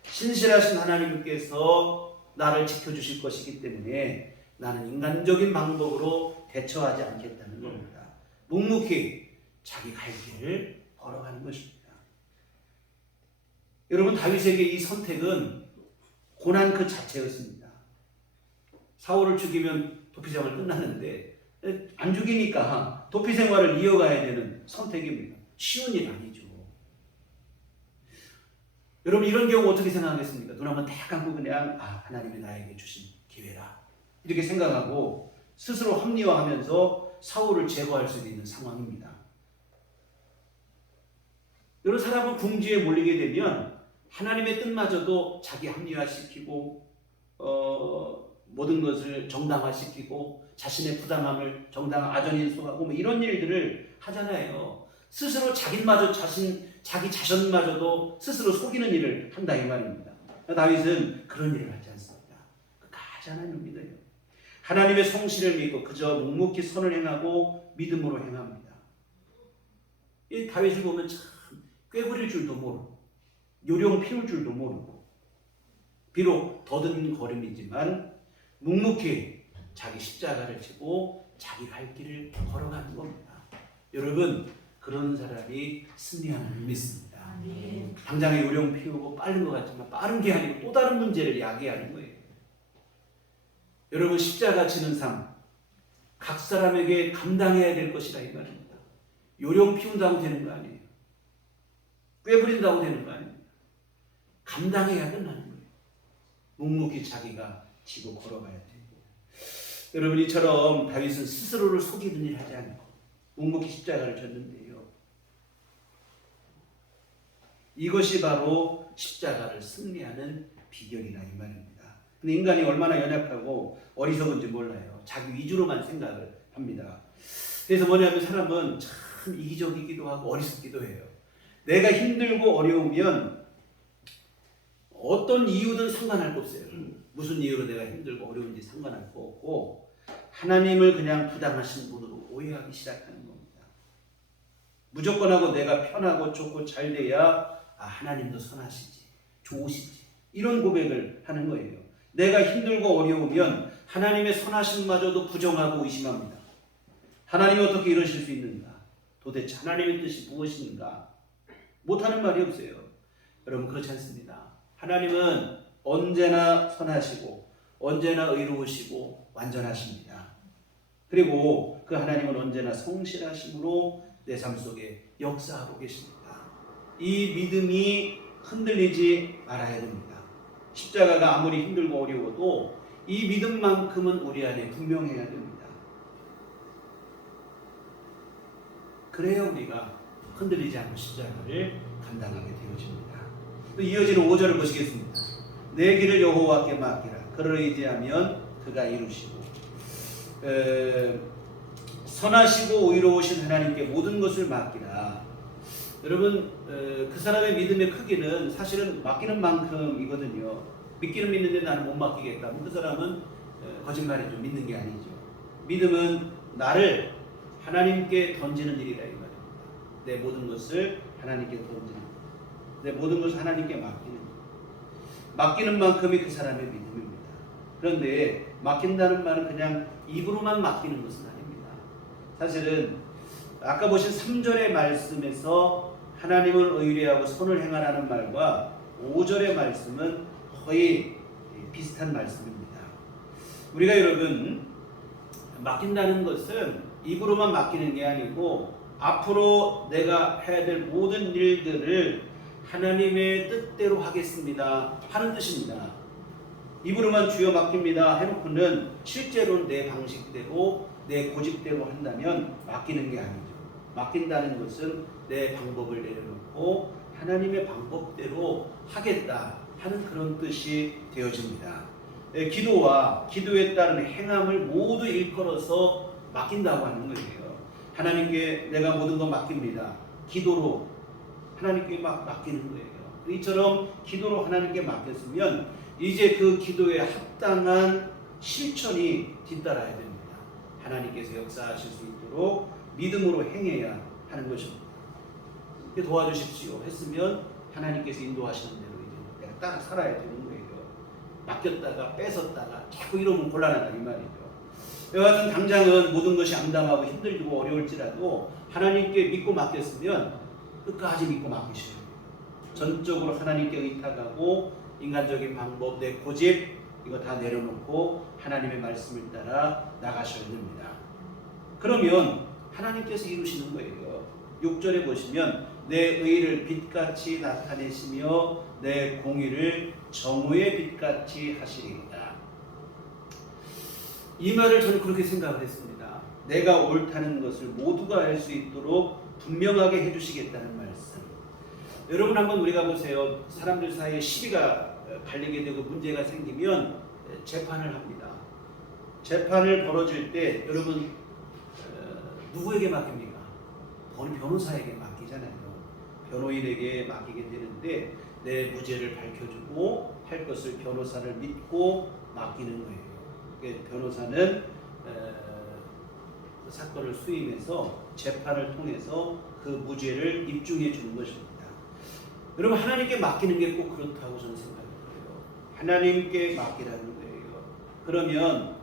신실하신 하나님께서 나를 지켜주실 것이기 때문에 나는 인간적인 방법으로 대처하지 않겠다는 겁니다. 묵묵히 자기 갈 길을 걸어가는 것입니다. 여러분, 다윗에게 이 선택은 고난 그 자체였습니다. 사울을 죽이면 도피 생활 끝나는데 안 죽이니까 도피 생활을 이어가야 되는 선택입니다. 쉬운 일 아니죠. 여러분, 이런 경우 어떻게 생각하겠습니까? 눈 한번 딱 감고 그냥 하나님이 나에게 주신 기회라 이렇게 생각하고 스스로 합리화하면서 사울을 제거할 수 있는 상황입니다. 여러 사람은 궁지에 몰리게 되면 하나님의 뜻마저도 자기 합리화시키고 모든 것을 정당화시키고 자신의 부당함을 아전인수하고 뭐 이런 일들을 하잖아요. 스스로 자기 자신마저도 스스로 속이는 일을 한다 이 말입니다. 다윗은 그런 일을 하지 않습니다. 끝까지 하나님을 믿어요. 하나님의 성실을 믿고 그저 묵묵히 선을 행하고 믿음으로 행합니다. 이 다윗을 보면 참 꾀부릴 줄도 모르고 요령 피울 줄도 모르고 비록 더듬거림이지만 묵묵히 자기 십자가를 지고 자기 갈 길을 걸어가는 겁니다. 여러분, 그런 사람이 승리하는 줄 믿습니다. 당장에 요령 피우고 빠른 것 같지만 빠른 게 아니고 또 다른 문제를 야기하는 거예요. 여러분, 십자가 지는 삶 각 사람에게 감당해야 될 것이라 이 말입니다. 요령 피운다고 되는 거 아니에요. 꾀부린다고 되는 거 아닙니다. 감당해야 끝나는 거예요. 묵묵히 자기가 지고 걸어가야 돼요. 여러분, 이처럼 다윗은 스스로를 속이는 일 하지 않고 묵묵히 십자가를 졌는데요. 이것이 바로 십자가를 승리하는 비결이라 이 말입니다. 근데 인간이 얼마나 연약하고 어리석은지 몰라요. 자기 위주로만 생각을 합니다. 그래서 뭐냐면 사람은 참 이기적이기도 하고 어리석기도 해요. 내가 힘들고 어려우면 어떤 이유든 상관할 거 없어요. 무슨 이유로 내가 힘들고 어려운지 상관할 거 없고 하나님을 그냥 부당하신 분으로 오해하기 시작하는 겁니다. 무조건 하고 내가 편하고 좋고 잘 돼야 하나님도 선하시지, 좋으시지 이런 고백을 하는 거예요. 내가 힘들고 어려우면 하나님의 선하심마저도 부정하고 의심합니다. 하나님이 어떻게 이러실 수 있는가? 도대체 하나님의 뜻이 무엇인가? 못하는 말이 없어요. 여러분, 그렇지 않습니다. 하나님은 언제나 선하시고 언제나 의로우시고 완전하십니다. 그리고 그 하나님은 언제나 성실하심으로 내 삶 속에 역사하고 계십니다. 이 믿음이 흔들리지 말아야 됩니다. 십자가가 아무리 힘들고 어려워도 이 믿음만큼은 우리 안에 분명해야 됩니다. 그래야 우리가 흔들리지 않고 십자가를 감당하게 되어집니다. 또 이어지는 5절을 보시겠습니다. 내 길을 여호와께 맡기라. 그를 의지하면 그가 이루시고 선하시고 의로우신 하나님께 모든 것을 맡기라. 여러분, 그 사람의 믿음의 크기는 사실은 맡기는 만큼이거든요. 믿기는 믿는데 나는 못 맡기겠다. 그 사람은 거짓말이죠. 믿는 게 아니죠. 믿음은 나를 하나님께 던지는 일이다 이 말입니다. 내 모든 것을 하나님께 던지는 것. 내 모든 것을 하나님께 맡기는 것. 맡기는 만큼이 그 사람의 믿음입니다. 그런데 맡긴다는 말은 그냥 입으로만 맡기는 것은 아닙니다. 사실은 아까 보신 3절의 말씀에서 하나님을 의뢰하고 선을 행하라는 말과 5절의 말씀은 거의 비슷한 말씀입니다. 우리가 여러분 맡긴다는 것은 입으로만 맡기는 게 아니고 앞으로 내가 해야 될 모든 일들을 하나님의 뜻대로 하겠습니다 하는 뜻입니다. 입으로만 주여 맡깁니다 해놓고는 실제로는 내 방식대로 내 고집대로 한다면 맡기는 게 아니죠. 맡긴다는 것은 내 방법을 내려놓고 하나님의 방법대로 하겠다 하는 그런 뜻이 되어집니다. 기도와 기도에 따른 행함을 모두 일컬어서 맡긴다고 하는 거예요. 하나님께 내가 모든 것 맡깁니다. 기도로 하나님께 맡기는 거예요. 이처럼 기도로 하나님께 맡겼으면 이제 그 기도에 합당한 실천이 뒤따라야 됩니다. 하나님께서 역사하실 수 있도록 믿음으로 행해야 하는 것입니다. 도와주십시오 했으면 하나님께서 인도하시는 대로 이제 내가 따라 살아야 되는 거예요. 맡겼다가 뺏었다가 자꾸 이러면 곤란하다 이 말이죠. 여하튼 당장은 모든 것이 암담하고 힘들고 어려울지라도 하나님께 믿고 맡겼으면 끝까지 믿고 맡기셔야 돼요. 전적으로 하나님께 의탁하고 인간적인 방법, 내 고집 이거 다 내려놓고 하나님의 말씀을 따라 나가셔야 됩니다. 그러면 하나님께서 이루시는 거예요. 6절에 보시면 내 의를 빛같이 나타내시며 내 공의를 정오의 빛같이 하시리이다. 이 말을 저는 그렇게 생각을 했습니다. 내가 옳다는 것을 모두가 알 수 있도록 분명하게 해주시겠다는 말씀. 여러분 한번 우리가 보세요. 사람들 사이에 시비가 갈리게 되고 문제가 생기면 재판을 합니다. 재판을 벌어질 때 여러분 누구에게 맡깁니까? 변호사에게 맡기잖아요. 변호인에게 맡기게 되는데 내 무죄를 밝혀주고 할 것을 변호사를 믿고 맡기는 거예요. 변호사는 그 사건을 수임해서 재판을 통해서 그 무죄를 입증해 주는 것입니다. 여러분 하나님께 맡기는 게 꼭 그렇다고 저는 생각해요. 하나님께 맡기라는 거예요. 그러면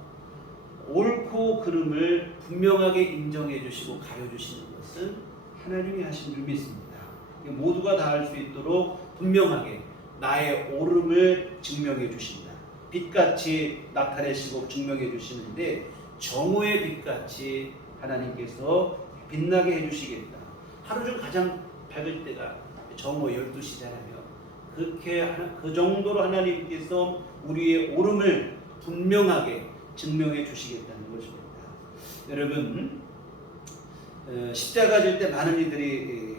옳고 그름을 분명하게 인정해 주시고 가려 주시는 것은 하나님이 하신 줄 믿습니다. 모두가 다 알 수 있도록 분명하게 나의 옳음을 증명해 주신다. 빛같이 나타내시고 증명해 주시는데 정오의 빛같이 하나님께서 빛나게 해주시겠다. 하루 중 가장 밝을 때가 정오 12시잖아요. 그렇게 그 정도로 하나님께서 우리의 옳음을 분명하게 증명해 주시겠다는 것입니다. 여러분 십자가 질 때 많은 이들이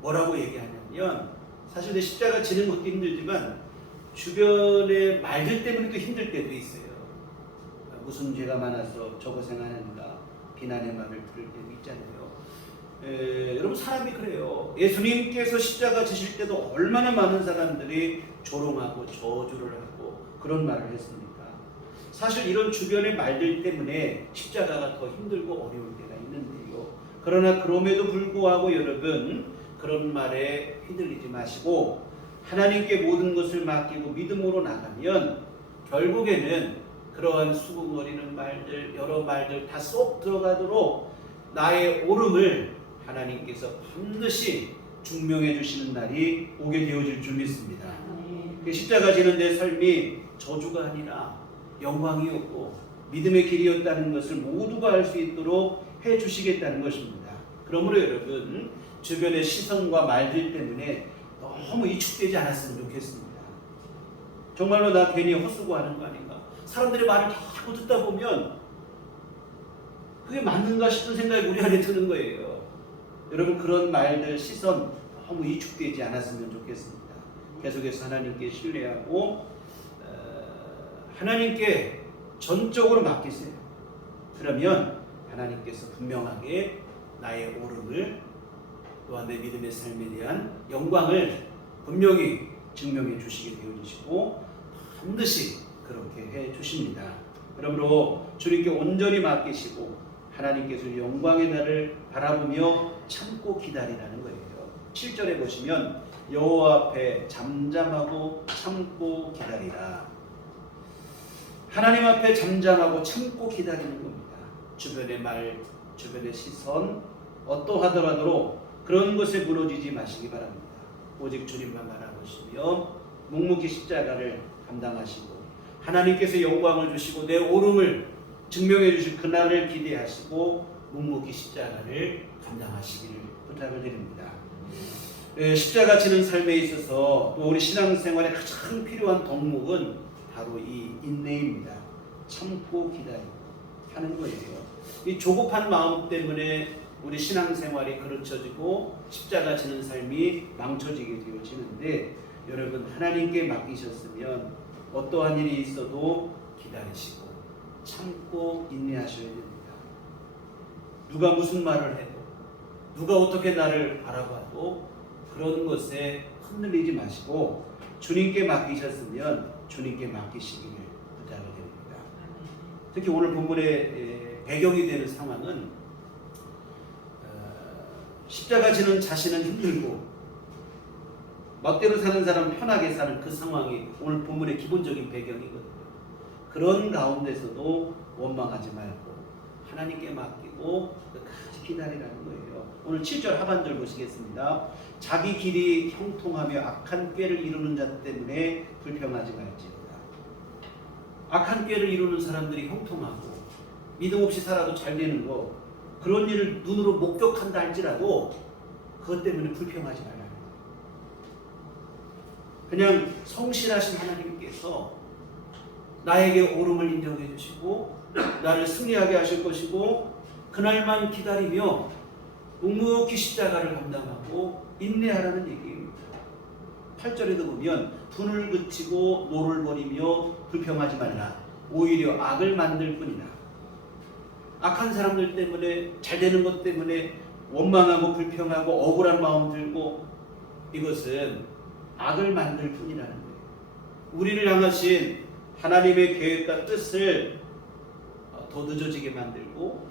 뭐라고 얘기하냐면 사실 내 십자가 지는 것도 힘들지만 주변의 말들 때문에도 힘들 때도 있어요. 무슨 죄가 많아서 저 고생하는가 비난의 말을 들을 때도 있잖아요. 여러분 사람이 그래요. 예수님께서 십자가 지실 때도 얼마나 많은 사람들이 조롱하고 저주를 하고 그런 말을 했습니까? 사실 이런 주변의 말들 때문에 십자가가 더 힘들고 어려울 때가 있는데요. 그러나 그럼에도 불구하고 여러분 그런 말에 휘둘리지 마시고 하나님께 모든 것을 맡기고 믿음으로 나가면 결국에는 그러한 수긍거리는 말들 여러 말들 다 쏙 들어가도록 나의 옳음을 하나님께서 반드시 증명해 주시는 날이 오게 되어질 줄 믿습니다. 십자가 지는 내 삶이 저주가 아니라 영광이었고 믿음의 길이었다는 것을 모두가 알 수 있도록 해 주시겠다는 것입니다. 그러므로 여러분 주변의 시선과 말들 때문에 너무 위축되지 않았으면 좋겠습니다. 정말로 나 괜히 헛수고하는 거 아닌가? 사람들의 말을 자꾸 듣다 보면 그게 맞는가 싶은 생각이 우리 안에 드는 거예요. 여러분 그런 말들 시선 너무 위축되지 않았으면 좋겠습니다. 계속해서 하나님께 신뢰하고 하나님께 전적으로 맡기세요. 그러면 하나님께서 분명하게 나의 옳음을 또한 내 믿음의 삶에 대한 영광을 분명히 증명해 주시게 되어주시고 반드시 그렇게 해 주십니다. 그러므로 주님께 온전히 맡기시고 하나님께서 영광의 날을 바라보며 참고 기다리라는 거예요. 7절에 보시면 여호와 앞에 잠잠하고 참고 기다리라. 하나님 앞에 잠잠하고 참고 기다리는 겁니다. 주변의 말, 주변의 시선 어떠하더라도 그런 것에 무너지지 마시기 바랍니다. 오직 주님만 바라보시며 묵묵히 십자가를 감당하시고 하나님께서 영광을 주시고 내 옳음을 증명해 주실 그날을 기대하시고 묵묵히 십자가를 감당하시기를 부탁을 드립니다. 십자가 지는 삶에 있어서 또 우리 신앙생활에 가장 필요한 덕목은 바로 이 인내입니다. 참고 기다리고 하는 거예요. 이 조급한 마음 때문에 우리 신앙생활이 그르쳐지고 십자가 지는 삶이 망쳐지게 되어지는데 여러분 하나님께 맡기셨으면 어떠한 일이 있어도 기다리시고 참고 인내하셔야 됩니다. 누가 무슨 말을 해도 누가 어떻게 나를 바라봐도 그런 것에 흔들리지 마시고 주님께 맡기셨으면 주님께 맡기시기를 부탁을 드립니다. 특히 오늘 본문의 배경이 되는 상황은 십자가 지는 자신은 힘들고 멋대로 사는 사람은 편하게 사는 그 상황이 오늘 본문의 기본적인 배경이거든요. 그런 가운데서도 원망하지 말고 하나님께 맡기고 끝까지 기다리라는 거예요. 오늘 7절 하반절 보시겠습니다. 자기 길이 형통하며 악한 꾀를 이루는 자 때문에 불평하지 말지어다. 악한 꾀를 이루는 사람들이 형통하고 믿음 없이 살아도 잘 되는 거, 그런 일을 눈으로 목격한다 할지라도 그것 때문에 불평하지 말라. 그냥 성실하신 하나님께서 나에게 오름을 인정해 주시고 나를 승리하게 하실 것이고 그날만 기다리며 묵묵히 십자가를 감당하고 인내하라는 얘기입니다. 8절에도 보면 분을 그치고 노를 버리며 불평하지 말라. 오히려 악을 만들 뿐이다. 악한 사람들 때문에, 잘 되는 것 때문에 원망하고 불평하고 억울한 마음 들고, 이것은 악을 만들 뿐이라는 거예요. 우리를 향하신 하나님의 계획과 뜻을 더 늦어지게 만들고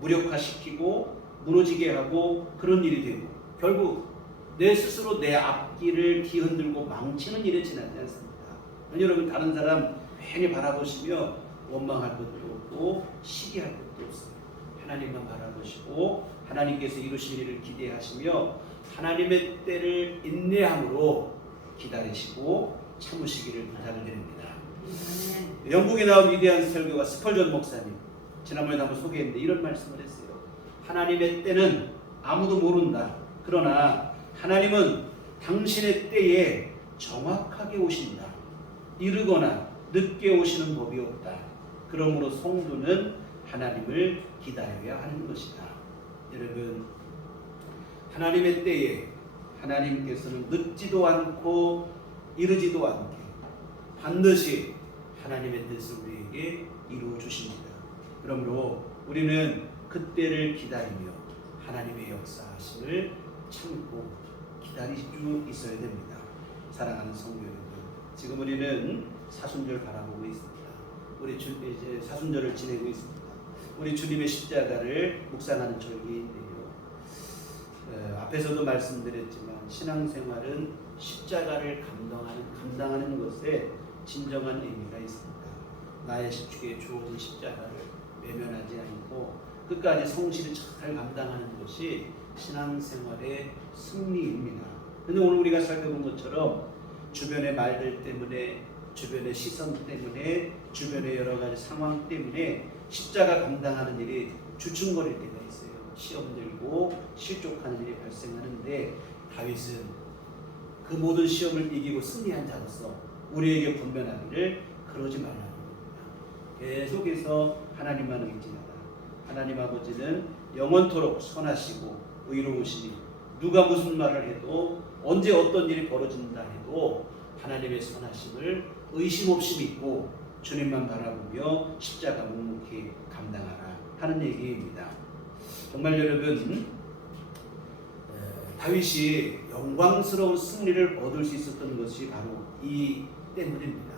무력화시키고 무너지게 하고 그런 일이 되고, 결국 내 스스로 내 앞길을 뒤흔들고 망치는 일에 지나지 않습니다. 여러분, 다른 사람 괜히 바라보시며 원망할 것도 없고 시기할 것도 없어요. 하나님만 바라보시고 하나님께서 이루실 일을 기대하시며 하나님의 때를 인내함으로 기다리시고 참으시기를 부탁을 드립니다. 영국에 나온 위대한 설교가 스펄전 목사님, 지난번에 한번 소개했는데 이런 말씀을 했어요. 하나님의 때는 아무도 모른다. 그러나 하나님은 당신의 때에 정확하게 오신다. 이르거나 늦게 오시는 법이 없다. 그러므로 성도는 하나님을 기다려야 하는 것이다. 여러분, 하나님의 때에 하나님께서는 늦지도 않고 이르지도 않게 반드시 하나님의 뜻을 우리에게 이루어 주십니다. 그러므로 우리는 그때를 기다리며 하나님의 역사하심을 참고 기다리고 있어야 됩니다. 사랑하는 성도 여러분, 지금 우리는 사순절 바라보고 있습니다. 우리 이제 사순절을 지내고 있습니다. 우리 주님의 십자가를 묵상하는 절기인데요. 앞에서도 말씀드렸지만 신앙생활은 십자가를 감당하는 것에 진정한 의미가 있습니다. 나의 십주에 주어진 십자가를 외면하지 않고 끝까지 성실히 잘 감당하는 것이 신앙생활의 승리입니다. 그런데 오늘 우리가 살펴본 것처럼 주변의 말들 때문에, 주변의 시선 때문에, 주변의 여러 가지 상황 때문에 십자가 감당하는 일이 주춤거릴 때가 있어요. 시험 들고 실족하는 일이 발생하는데 다윗은 그 모든 시험을 이기고 승리한 자로서 우리에게 분변하기를 그러지 말라는 겁니다. 계속해서 하나님만 의지하라. 하나님 아버지는 영원토록 선하시고 의로우시니 누가 무슨 말을 해도 언제 어떤 일이 벌어진다 해도 하나님의 선하심을 의심 없이 믿고 주님만 바라보며 십자가 묵묵히 감당하라 하는 얘기입니다. 정말 여러분, 다윗이 영광스러운 승리를 얻을 수 있었던 것이 바로 이 때문입니다.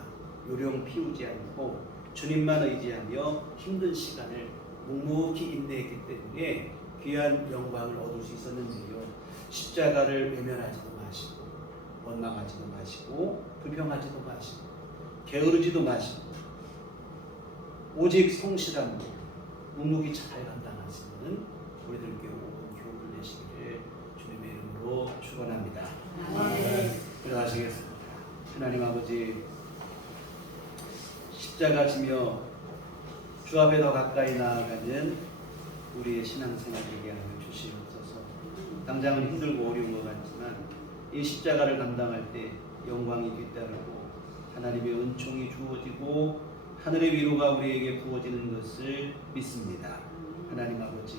요령 피우지 않고 주님만 의지하며 힘든 시간을 묵묵히 인내했기 때문에 귀한 영광을 얻을 수 있었는데요. 십자가를 외면하지도 마시고 원망하지도 마시고 불평하지도 마시고 게으르지도 마시고 오직 성실함으로 묵묵히 잘 감당하시는 우리들께 온 교훈을 내시기를 주님의 이름으로 축원합니다. 기도하시겠습니다. 하나님 아버지, 십자가 지며 주 앞에 더 가까이 나아가는 우리의 신앙생활 되게 하여 주시옵소서. 당장은 힘들고 어려운 것 같지만 이 십자가를 감당할 때 영광이 뒤따르고 하나님의 은총이 주어지고 하늘의 위로가 우리에게 부어지는 것을 믿습니다. 하나님 아버지,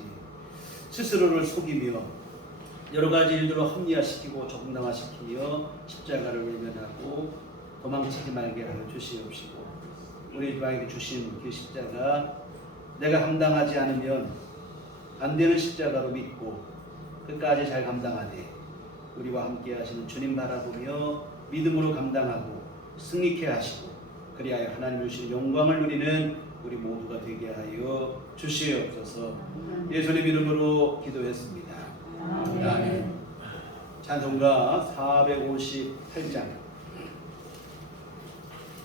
스스로를 속이며 여러 가지 일들로 합리화시키고 정당화시키며 십자가를 외면하고 도망치지 말게 하여 주시옵시고, 우리 주에게 주신 그 십자가 내가 감당하지 않으면 안 되는 십자가로 믿고 끝까지 잘 감당하되 우리와 함께 하시는 주님 바라보며 믿음으로 감당하고 승리케 하시고 그리하여 하나님 주신 영광을 누리는 우리 모두가 되게 하여 주시옵소서. 예수님 이름으로 기도했습니다. 아멘. 찬송가 458장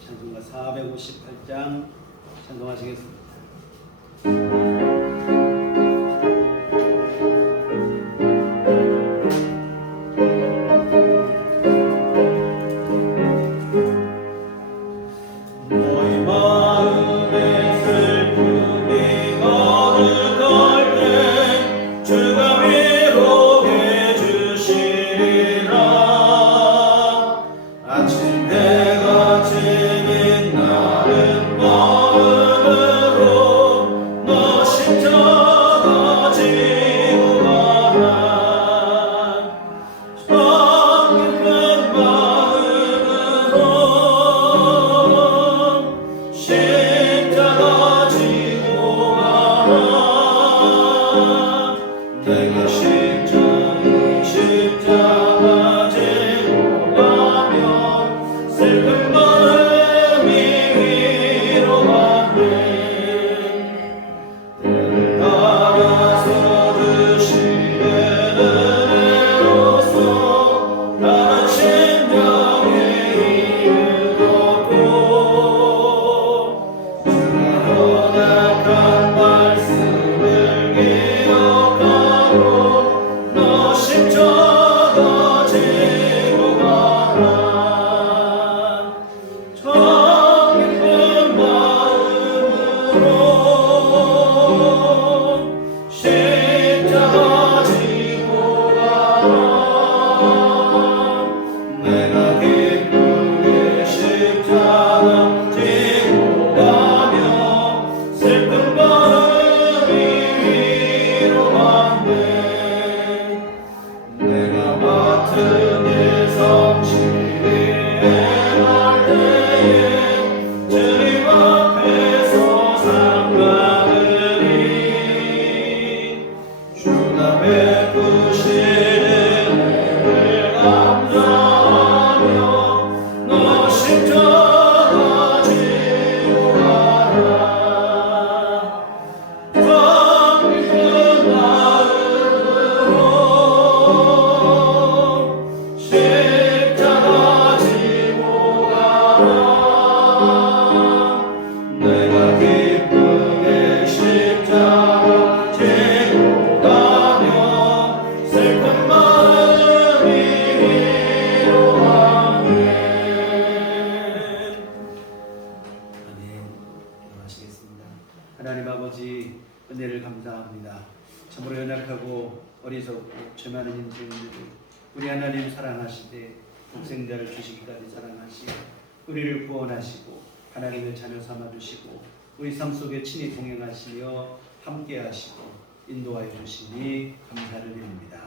찬송가 458장 찬송하시겠습니다. 하나님 아버지 은혜를 감사합니다. 참으로 연약하고 어리석고 죄 많은 인생들을 우리 하나님 사랑하시되 독생자를 주시기까지 사랑하시고 우리를 구원하시고 하나님의 자녀 삼아주시고 우리 삶 속에 친히 동행하시며 함께하시고 인도하여 주시니 감사를 드립니다.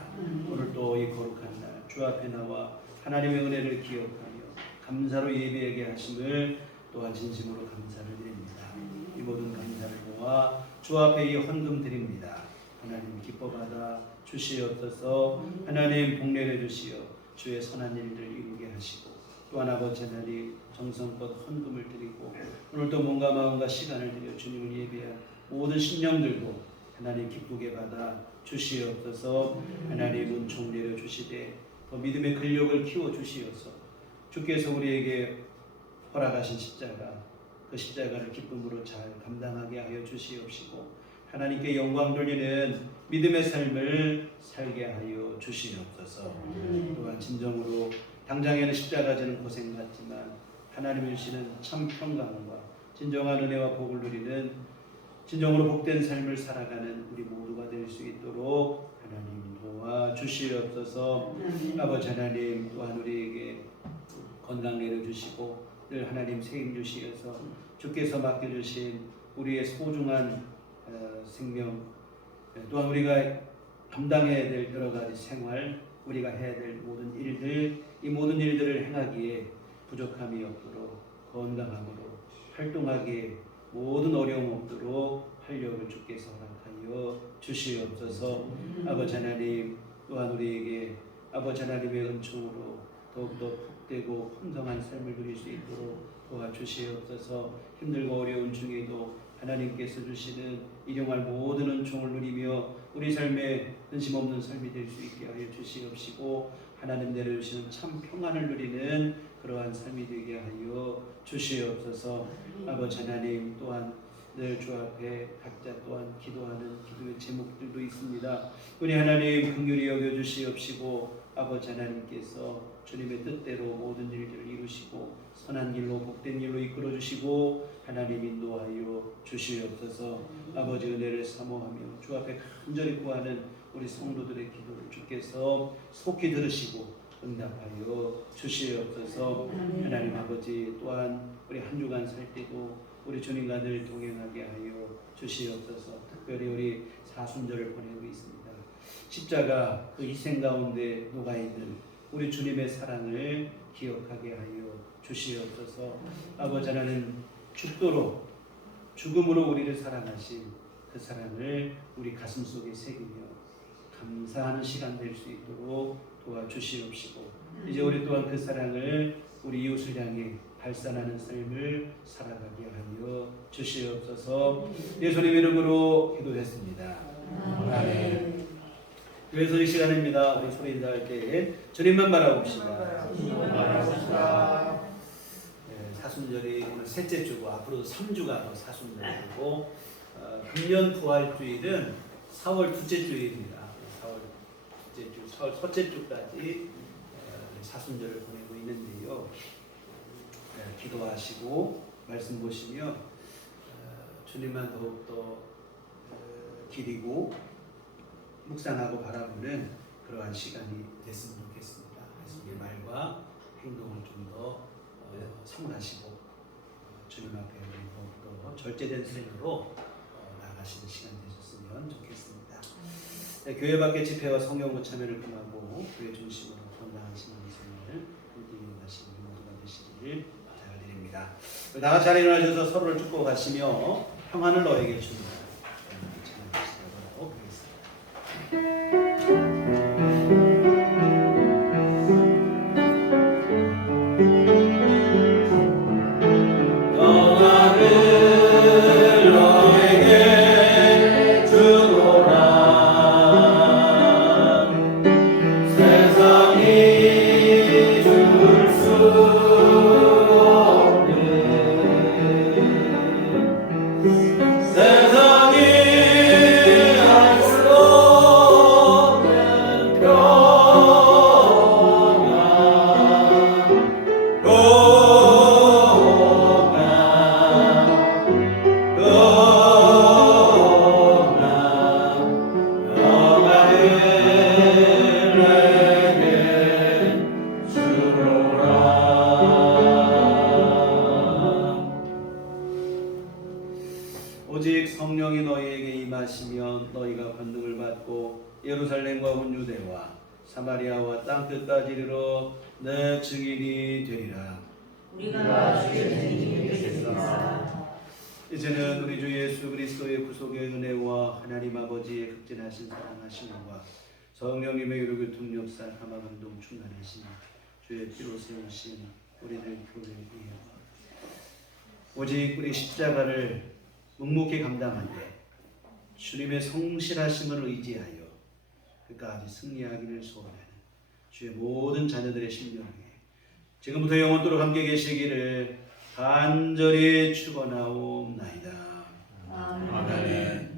오늘 또 이 거룩한 날 주 앞에 나와 하나님의 은혜를 기억하며 감사로 예배하게 하심을 또한 진심으로 감사를 드립니다. 이 모든 감사를 모아 주 앞에 이 헌금 드립니다. 하나님 기뻐 받아 주시옵소서. 하나님 복내려 주시어 주의 선한 일들을 이루게 하시고 또한 아버지 하나님 정성껏 헌금을 드리고 오늘도 몸과 마음과 시간을 들여 주님을 예배한 모든 신령들도 하나님 기쁘게 받아 주시옵소서. 하나님은 종내려 주시되 더 믿음의 근력을 키워 주시옵소서. 주께서 우리에게 허락하신 십자가 그 십자가를 기쁨으로 잘 감당하게 하여 주시옵시고 하나님께 영광 돌리는 믿음의 삶을 살게 하여 주시옵소서. 또한 진정으로 당장에는 십자가 지는 고생 같지만 하나님이 주시는 참 평강과 진정한 은혜와 복을 누리는 진정으로 복된 삶을 살아가는 우리 모두가 될 수 있도록 하나님 도와 주시옵소서. 아버지 하나님 또한 우리에게 건강 내려주시고 늘 하나님 책임 주시어서 주께서 맡겨주신 우리의 소중한 생명 또한 우리가 감당해야 될 여러 가지 생활 우리가 해야 될 모든 일들 이 모든 일들을 행하기에 부족함이 없도록 건강함으로 활동하기에 모든 어려움 없도록 활력을 주께서 허락하여 주시옵소서. 아버지 하나님 또한 우리에게 아버지 하나님의 은총으로 더욱더 복되고 풍성한 삶을 누릴 수 있도록 도와주시옵소서. 힘들고 어려운 중에도 하나님께서 주시는 일용할 모든 은총을 누리며 우리 삶에 근심 없는 삶이 될 수 있게 하여 주시옵시고 하나님 내려주시는 참 평안을 누리는 그러한 삶이 되게 하여 주시옵소서. 아버지 하나님, 또한 늘 주 앞에 각자 또한 기도하는 기도의 제목들도 있습니다. 우리 하나님 긍휼히 여겨 주시옵시고 아버지 하나님께서 주님의 뜻대로 모든 일들을 이루시고 선한 길로 복된 길로 이끌어 주시고 하나님 인도하여 주시옵소서. 아버지 은혜를 사모하며 주 앞에 간절히 구하는 우리 성도들의 기도를 주께서 속히 들으시고 응답하여 주시옵소서. 하나님 아버지, 또한 우리 한 주간 살 때도 우리 주님과 늘 동행하게 하여 주시옵소서. 특별히 우리 사순절을 보내고 있습니다. 십자가 그 희생 가운데 녹아있는 우리 주님의 사랑을 기억하게 하여 주시옵소서. 아버지 하나님, 죽도록 죽음으로 우리를 사랑하신 그 사랑을 우리 가슴 속에 새기며 감사하는 시간 될 수 있도록 도와주시옵시고 이제 우리 또한 그 사랑을 우리 이웃을 향해 발산하는 삶을 살아가게 하여 주시옵소서. 예수님 이름으로 기도했습니다. 아멘. 그래서 이 시간입니다. 우리 소리 인사할 때에 주님만 바라봅시다. 사순절이 오늘 셋째 주고 앞으로도 3주가 더 사순절이고 금년 부활주일은 4월 둘째 주일입니다. 4월 둘째 주, 4월 첫째 주까지 사순절을 보내고 있는데요. 기도하시고 말씀 보시며 주님만 더욱더 기리고 묵상하고 바라보는 그러한 시간이 됐으면 좋겠습니다. 그래서 우리 말과 행동을 좀 더 삼가시고 주님 앞에 더욱더 절제된 삶으로 나아가시는 시간 되셨으면 좋겠습니다. 교회 밖의 집회와 성경부 참여를 금하고 교회 중심으로 건강한 신앙생활을 함께 이어가시는 모두가 되시기를 부탁드립니다. 다 같이 자리에 일어나셔서 서로를 축복하시며 평안을 너에게 줍니다. 찬양하시도록 하겠습니다. 오직 성령이 너희에게 임하시면 너희가 권능을 받고 예루살렘과 온 유대와 사마리아와 땅 끝까지 이르러 내 증인이 되리라. 우리가 주의 증인이 되겠습니다. 이제는 우리 주 예수 그리스도의 구속의 은혜와 하나님 아버지의 극진하신 사랑하심과 성령님의 유로교통 역사 감화운동 충만하신 주의 피로 세우신 우리들 교회에 오직 우리 십자가를 묵묵히 감당하되 주님의 성실하심을 의지하여 그까지 승리하기를 소원하는 주의 모든 자녀들의 심령에 지금부터 영원토록 함께 계시기를 간절히 축원하옵나이다. 아멘.